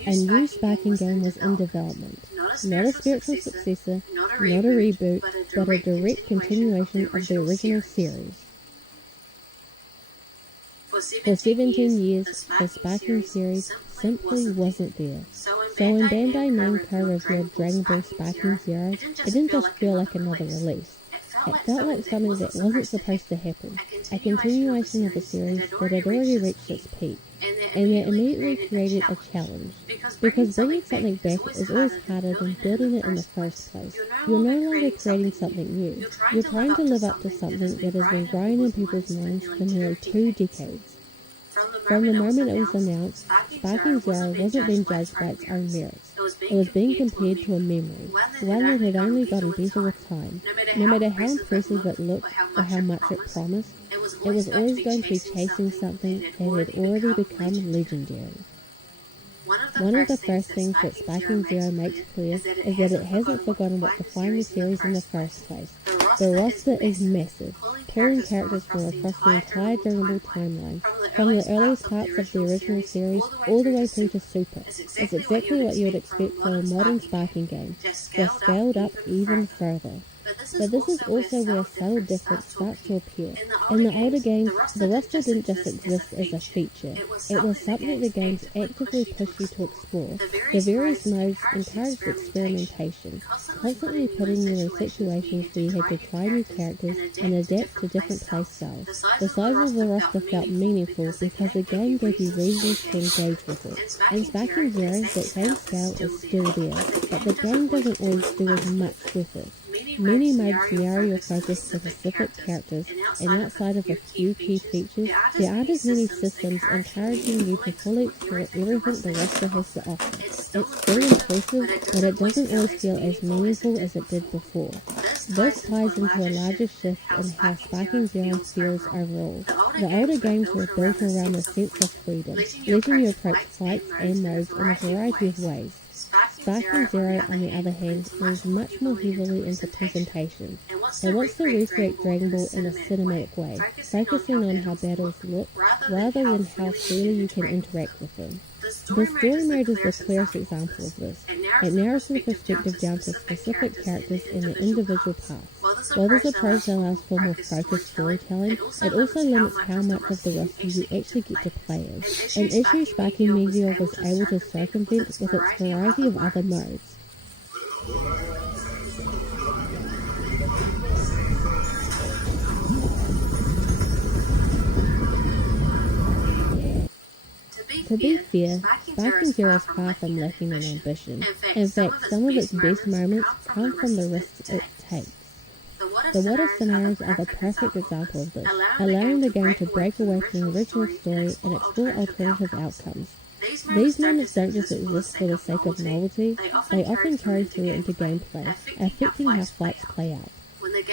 A new Sparking game was in development. Not a spiritual successor, not a reboot, but a direct continuation of the original series. For 17 years, the Sparking series simply wasn't there. So when Bandai Namco revealed Dragon Ball Sparking Zero, it didn't just feel like another release. It felt like something that wasn't supposed to happen, a continuation of a series that had already reached its peak, and that immediately created a challenge. Because bringing something back is always harder than building it in the first place. You're no longer creating something new. You're trying to live up to something that has been growing in people's minds for nearly 2 decades. From the moment it was announced, Sparking Zero wasn't being judged by its own merits. It was being compared to a memory, one that had only gotten better with time. No matter how impressive it looked or how much it promised, it was always going to be chasing something that had already become legendary. One of the first things that Sparking Zero makes clear is that it hasn't forgotten what defined the series in the first place. The roster is massive, pulling characters from across the entire Dragon Ball timeline, from the earliest parts of the original series all the way through to Super. It's exactly what you would expect from a modern Sparking game, just scaled up even further. But this is also where a subtle difference starts to appear. In the older games, the roster didn't just exist as a feature. It was something the games actively pushed you to explore. The various modes encouraged experimentation, constantly putting you in situations where you had to try new characters and adapt to different playstyles. The size of the roster felt meaningful because the game gave you reasons to engage with it. In Sparking Zero, that same scale is still there, but the game doesn't always do as much with it. Many modes narrow your focus to specific characters, and outside of a few key features, there aren't as many systems encouraging you to fully explore everything the roster has to offer. It's still impressive, but it doesn't always feel as meaningful as it did before. This ties into a larger shift in how Sparking Zero feels overall. The older games were built around a sense of freedom, letting you approach fights and modes in a variety of ways. Sparking Zero, on the other hand, leans much more heavily into presentation. It wants to recreate Dragon Ball in a cinematic way, focusing on how battles look rather than how freely you can interact with them. The story mode is the clearest example of this. It narrows the perspective down to specific characters and their individual paths. While this approach allows for more focused storytelling, it also limits how much of the roster you actually get to play as, an issue Sparking Meteor was able to circumvent with its variety of other modes. To be fair, Sparking Zero is far from lacking in ambition. In fact, some of its best moments come from the risks it takes. The what-if scenarios are the perfect example of this, allowing the game to break away from the original story and explore alternative outcomes. These moments don't just exist for the sake of novelty, they often carry through into gameplay, affecting how fights play out.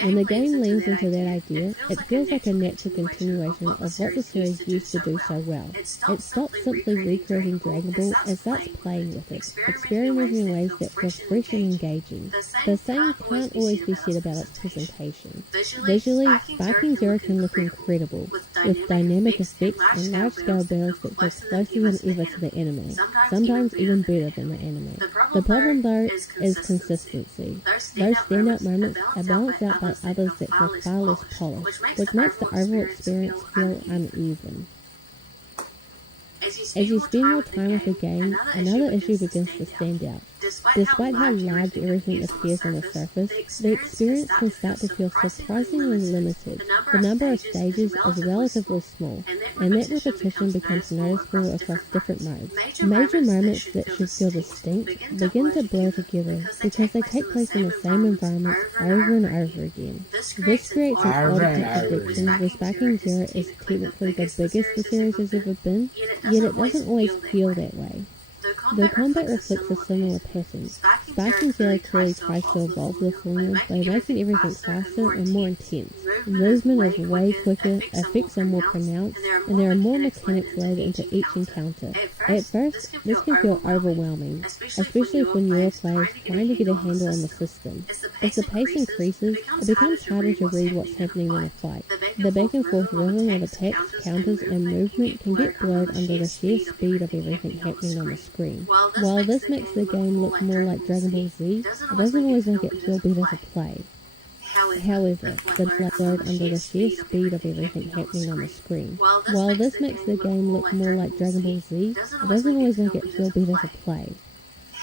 When the game leans into that idea, it feels like a natural continuation of what the series used to do so well. It stops simply recreating Dragon Ball and starts playing with it, experimenting in ways that feel fresh and engaging. The same can't always be said about its presentation. Visually, Sparking Zero can look incredible, with dynamic effects and large-scale battles that feel closer than ever to the anime, sometimes even better than the anime. The problem, though, is consistency. Those standout moments are balanced out by others that feel far less polished, which makes the overall experience feel uneven. As you spend more time with the game, another issue begins to stand out. Despite how large everything appears on the surface, the experience can start to feel surprisingly limited. The number of stages is relatively small, and that repetition becomes noticeable across different modes. Major moments that should feel distinct begin to blur together because they take place in the same environment over and over again. This creates an odd contradiction where Sparking Zero is technically the biggest the series has ever been, yet it doesn't always feel that way. The combat reflects a similar pattern. Sparking Zero clearly tries to evolve the formula by making everything faster and more intense. Movement is way quicker, effects are more pronounced, and there are more mechanics laid into each encounter. At first, this can feel overwhelming, especially for newer players trying to get a handle on the system. As the pace increases, it becomes harder to read what's happening in a fight. The back and forth rhythm of attacks, counters, and movement can get blurred under the sheer speed of everything happening on the screen. While this makes the game look more like Dragon Ball Z, it doesn't always make it feel better to play. However, the blurred under the sheer speed of everything happening on the screen. While this makes the game look more like Dragon Ball Z, it doesn't always make it feel better to play.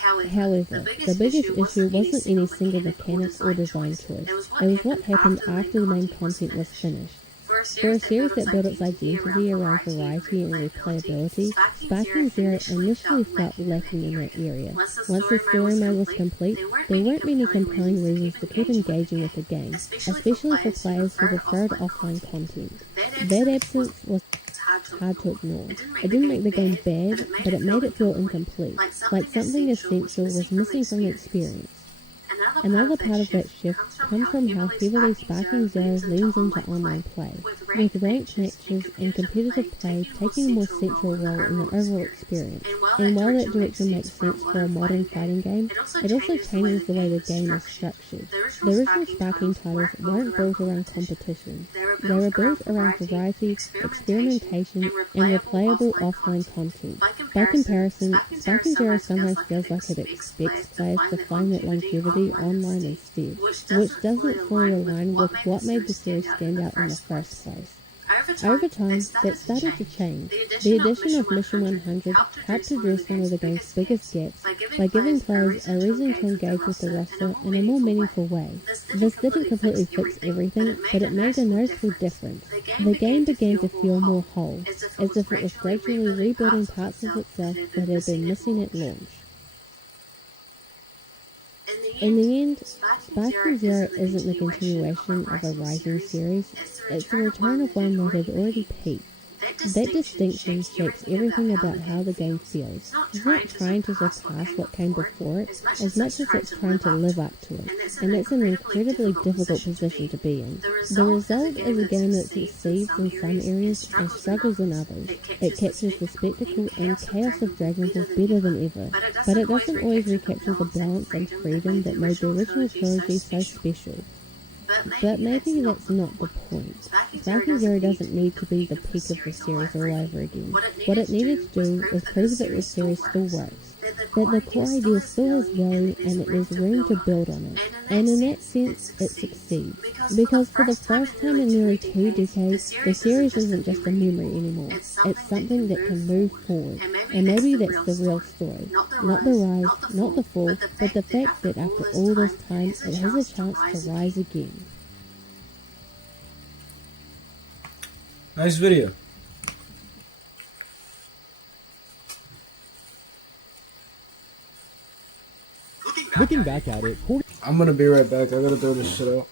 However, the biggest issue wasn't any single mechanic or design choice. It was what happened after the main content was finished. For a series that built its identity around variety and replayability, Sparking Zero initially felt lacking in that area. Once the story mode was complete, there weren't many compelling reasons to keep engaging with the game, especially for players who preferred offline content. That absence was hard to ignore. It didn't make the game bad, but it made it feel incomplete, like something essential was missing from the experience. Another part of that shift comes from how heavily Sparking Zero leans into online play, with ranked matches and competitive play taking a more central role in the overall experience. And while that direction makes sense for a modern fighting game, it also changes the way the game is structured. The original Sparking titles weren't built around competition. They were built around variety, experimentation, and replayable offline content. By comparison, Sparking Zero sometimes feels like it expects players to find that longevity online instead, which doesn't fully align with what made the series stand out in the first place. Over time, that started to change. The addition of Mission 100 helped address one of the game's biggest gaps by giving players a reason to engage with the roster in a more meaningful way. This didn't completely fix everything, but it made a noticeable difference. The game began to feel more whole, as if it was gradually rebuilding parts of itself that had been missing at launch. In the end, Sparking Zero isn't the continuation of a rising series, it's the return of one that had already peaked. That distinction shapes everything about how the game feels. It's not trying to surpass what came before it, as much as it's trying to live up to it, and that's an incredibly difficult position to be in. The result is a game that succeeds in some areas and struggles in others. It captures the spectacle and chaos of Dragon Ball better than ever, but it doesn't always recapture the balance and freedom that made the original trilogy so special. But maybe that's not the point. Vacuum Zero doesn't need to be the peak of the series all over again. What it needed to do was prove that the series still works, that the core idea still has value and that there's room to build on it. And in that sense, it succeeds. Because for the first time in nearly 2 decades, the series isn't just a memory anymore. It's something that can move forward. And maybe that's the real story. Not the rise, not the fall, but the fact that after all this time, it has a chance to rise again. Nice video. Looking back at it, Cordy I'm gonna be right back. I gotta throw this shit out.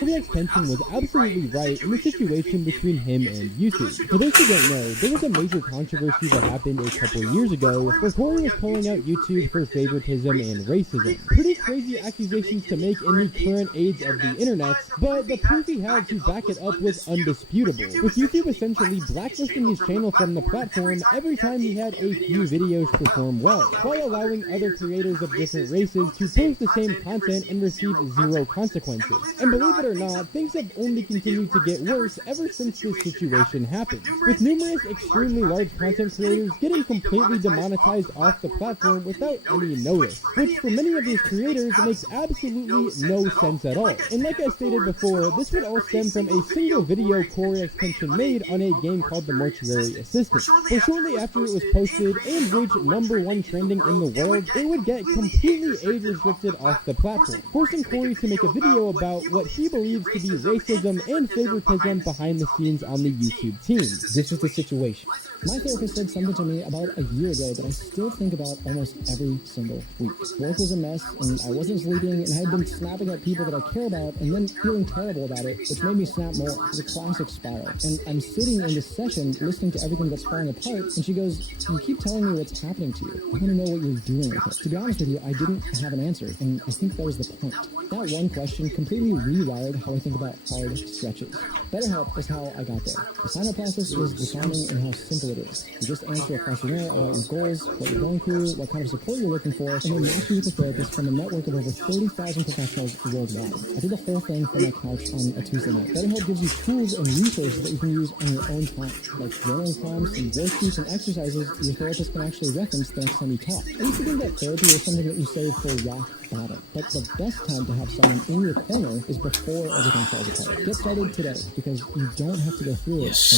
Kodiak's pension was absolutely right in the situation between him and YouTube. For those who don't know, there was a major controversy that happened a couple years ago where Corey was calling out YouTube for favoritism and racism. Pretty crazy accusations to make in the current age of the internet, but the proof he had to back it up was undisputable, with YouTube essentially blacklisting his channel from the platform every time he had a few videos perform well, while allowing other creators of different races to post the same content and receive zero consequences. And believe it or not, things have only continued to get worse ever since this situation happened, with numerous extremely large content creators getting completely demonetized off the platform without any notice, which for many of these creators makes absolutely no sense at all. And like I stated before, this would all stem from a single video Corey Extension made on a game called The Mortuary Assistant. For shortly after it was posted and reached #1 trending in the world, it would get completely age restricted off the platform, forcing Corey to make a video about what he believes to be racism and favoritism behind the scenes on the YouTube team. This was the situation. My therapist said something to me about a year ago that I still think about almost every single week. Work was a mess, and I wasn't sleeping, and I had been snapping at people that I care about, and then feeling terrible about it, which made me snap more. It was a classic spiral. And I'm sitting in this session, listening to everything that's falling apart, and she goes, "You keep telling me what's happening to you. I want to know what you're doing with it." To be honest with you, I didn't have an answer, and I think that was the point. That one question completely rewired how I think about hard stretches. BetterHelp is how I got there. The sign-up process is disarming in how simple it is. You just answer a questionnaire about your goals, what you're going through, what kind of support you're looking for, and then match you with a therapist from a network of over 30,000 professionals worldwide. I did the whole thing from my couch on a Tuesday night. BetterHelp gives you tools and resources that you can use on your own time, like journaling prompts and worksheets and exercises your therapist can actually reference the next time you talk. I used to think that therapy was something that you save for rock bottom, but the best time to have someone in your corner is before everything falls apart. Get started today, because you don't have to go through it.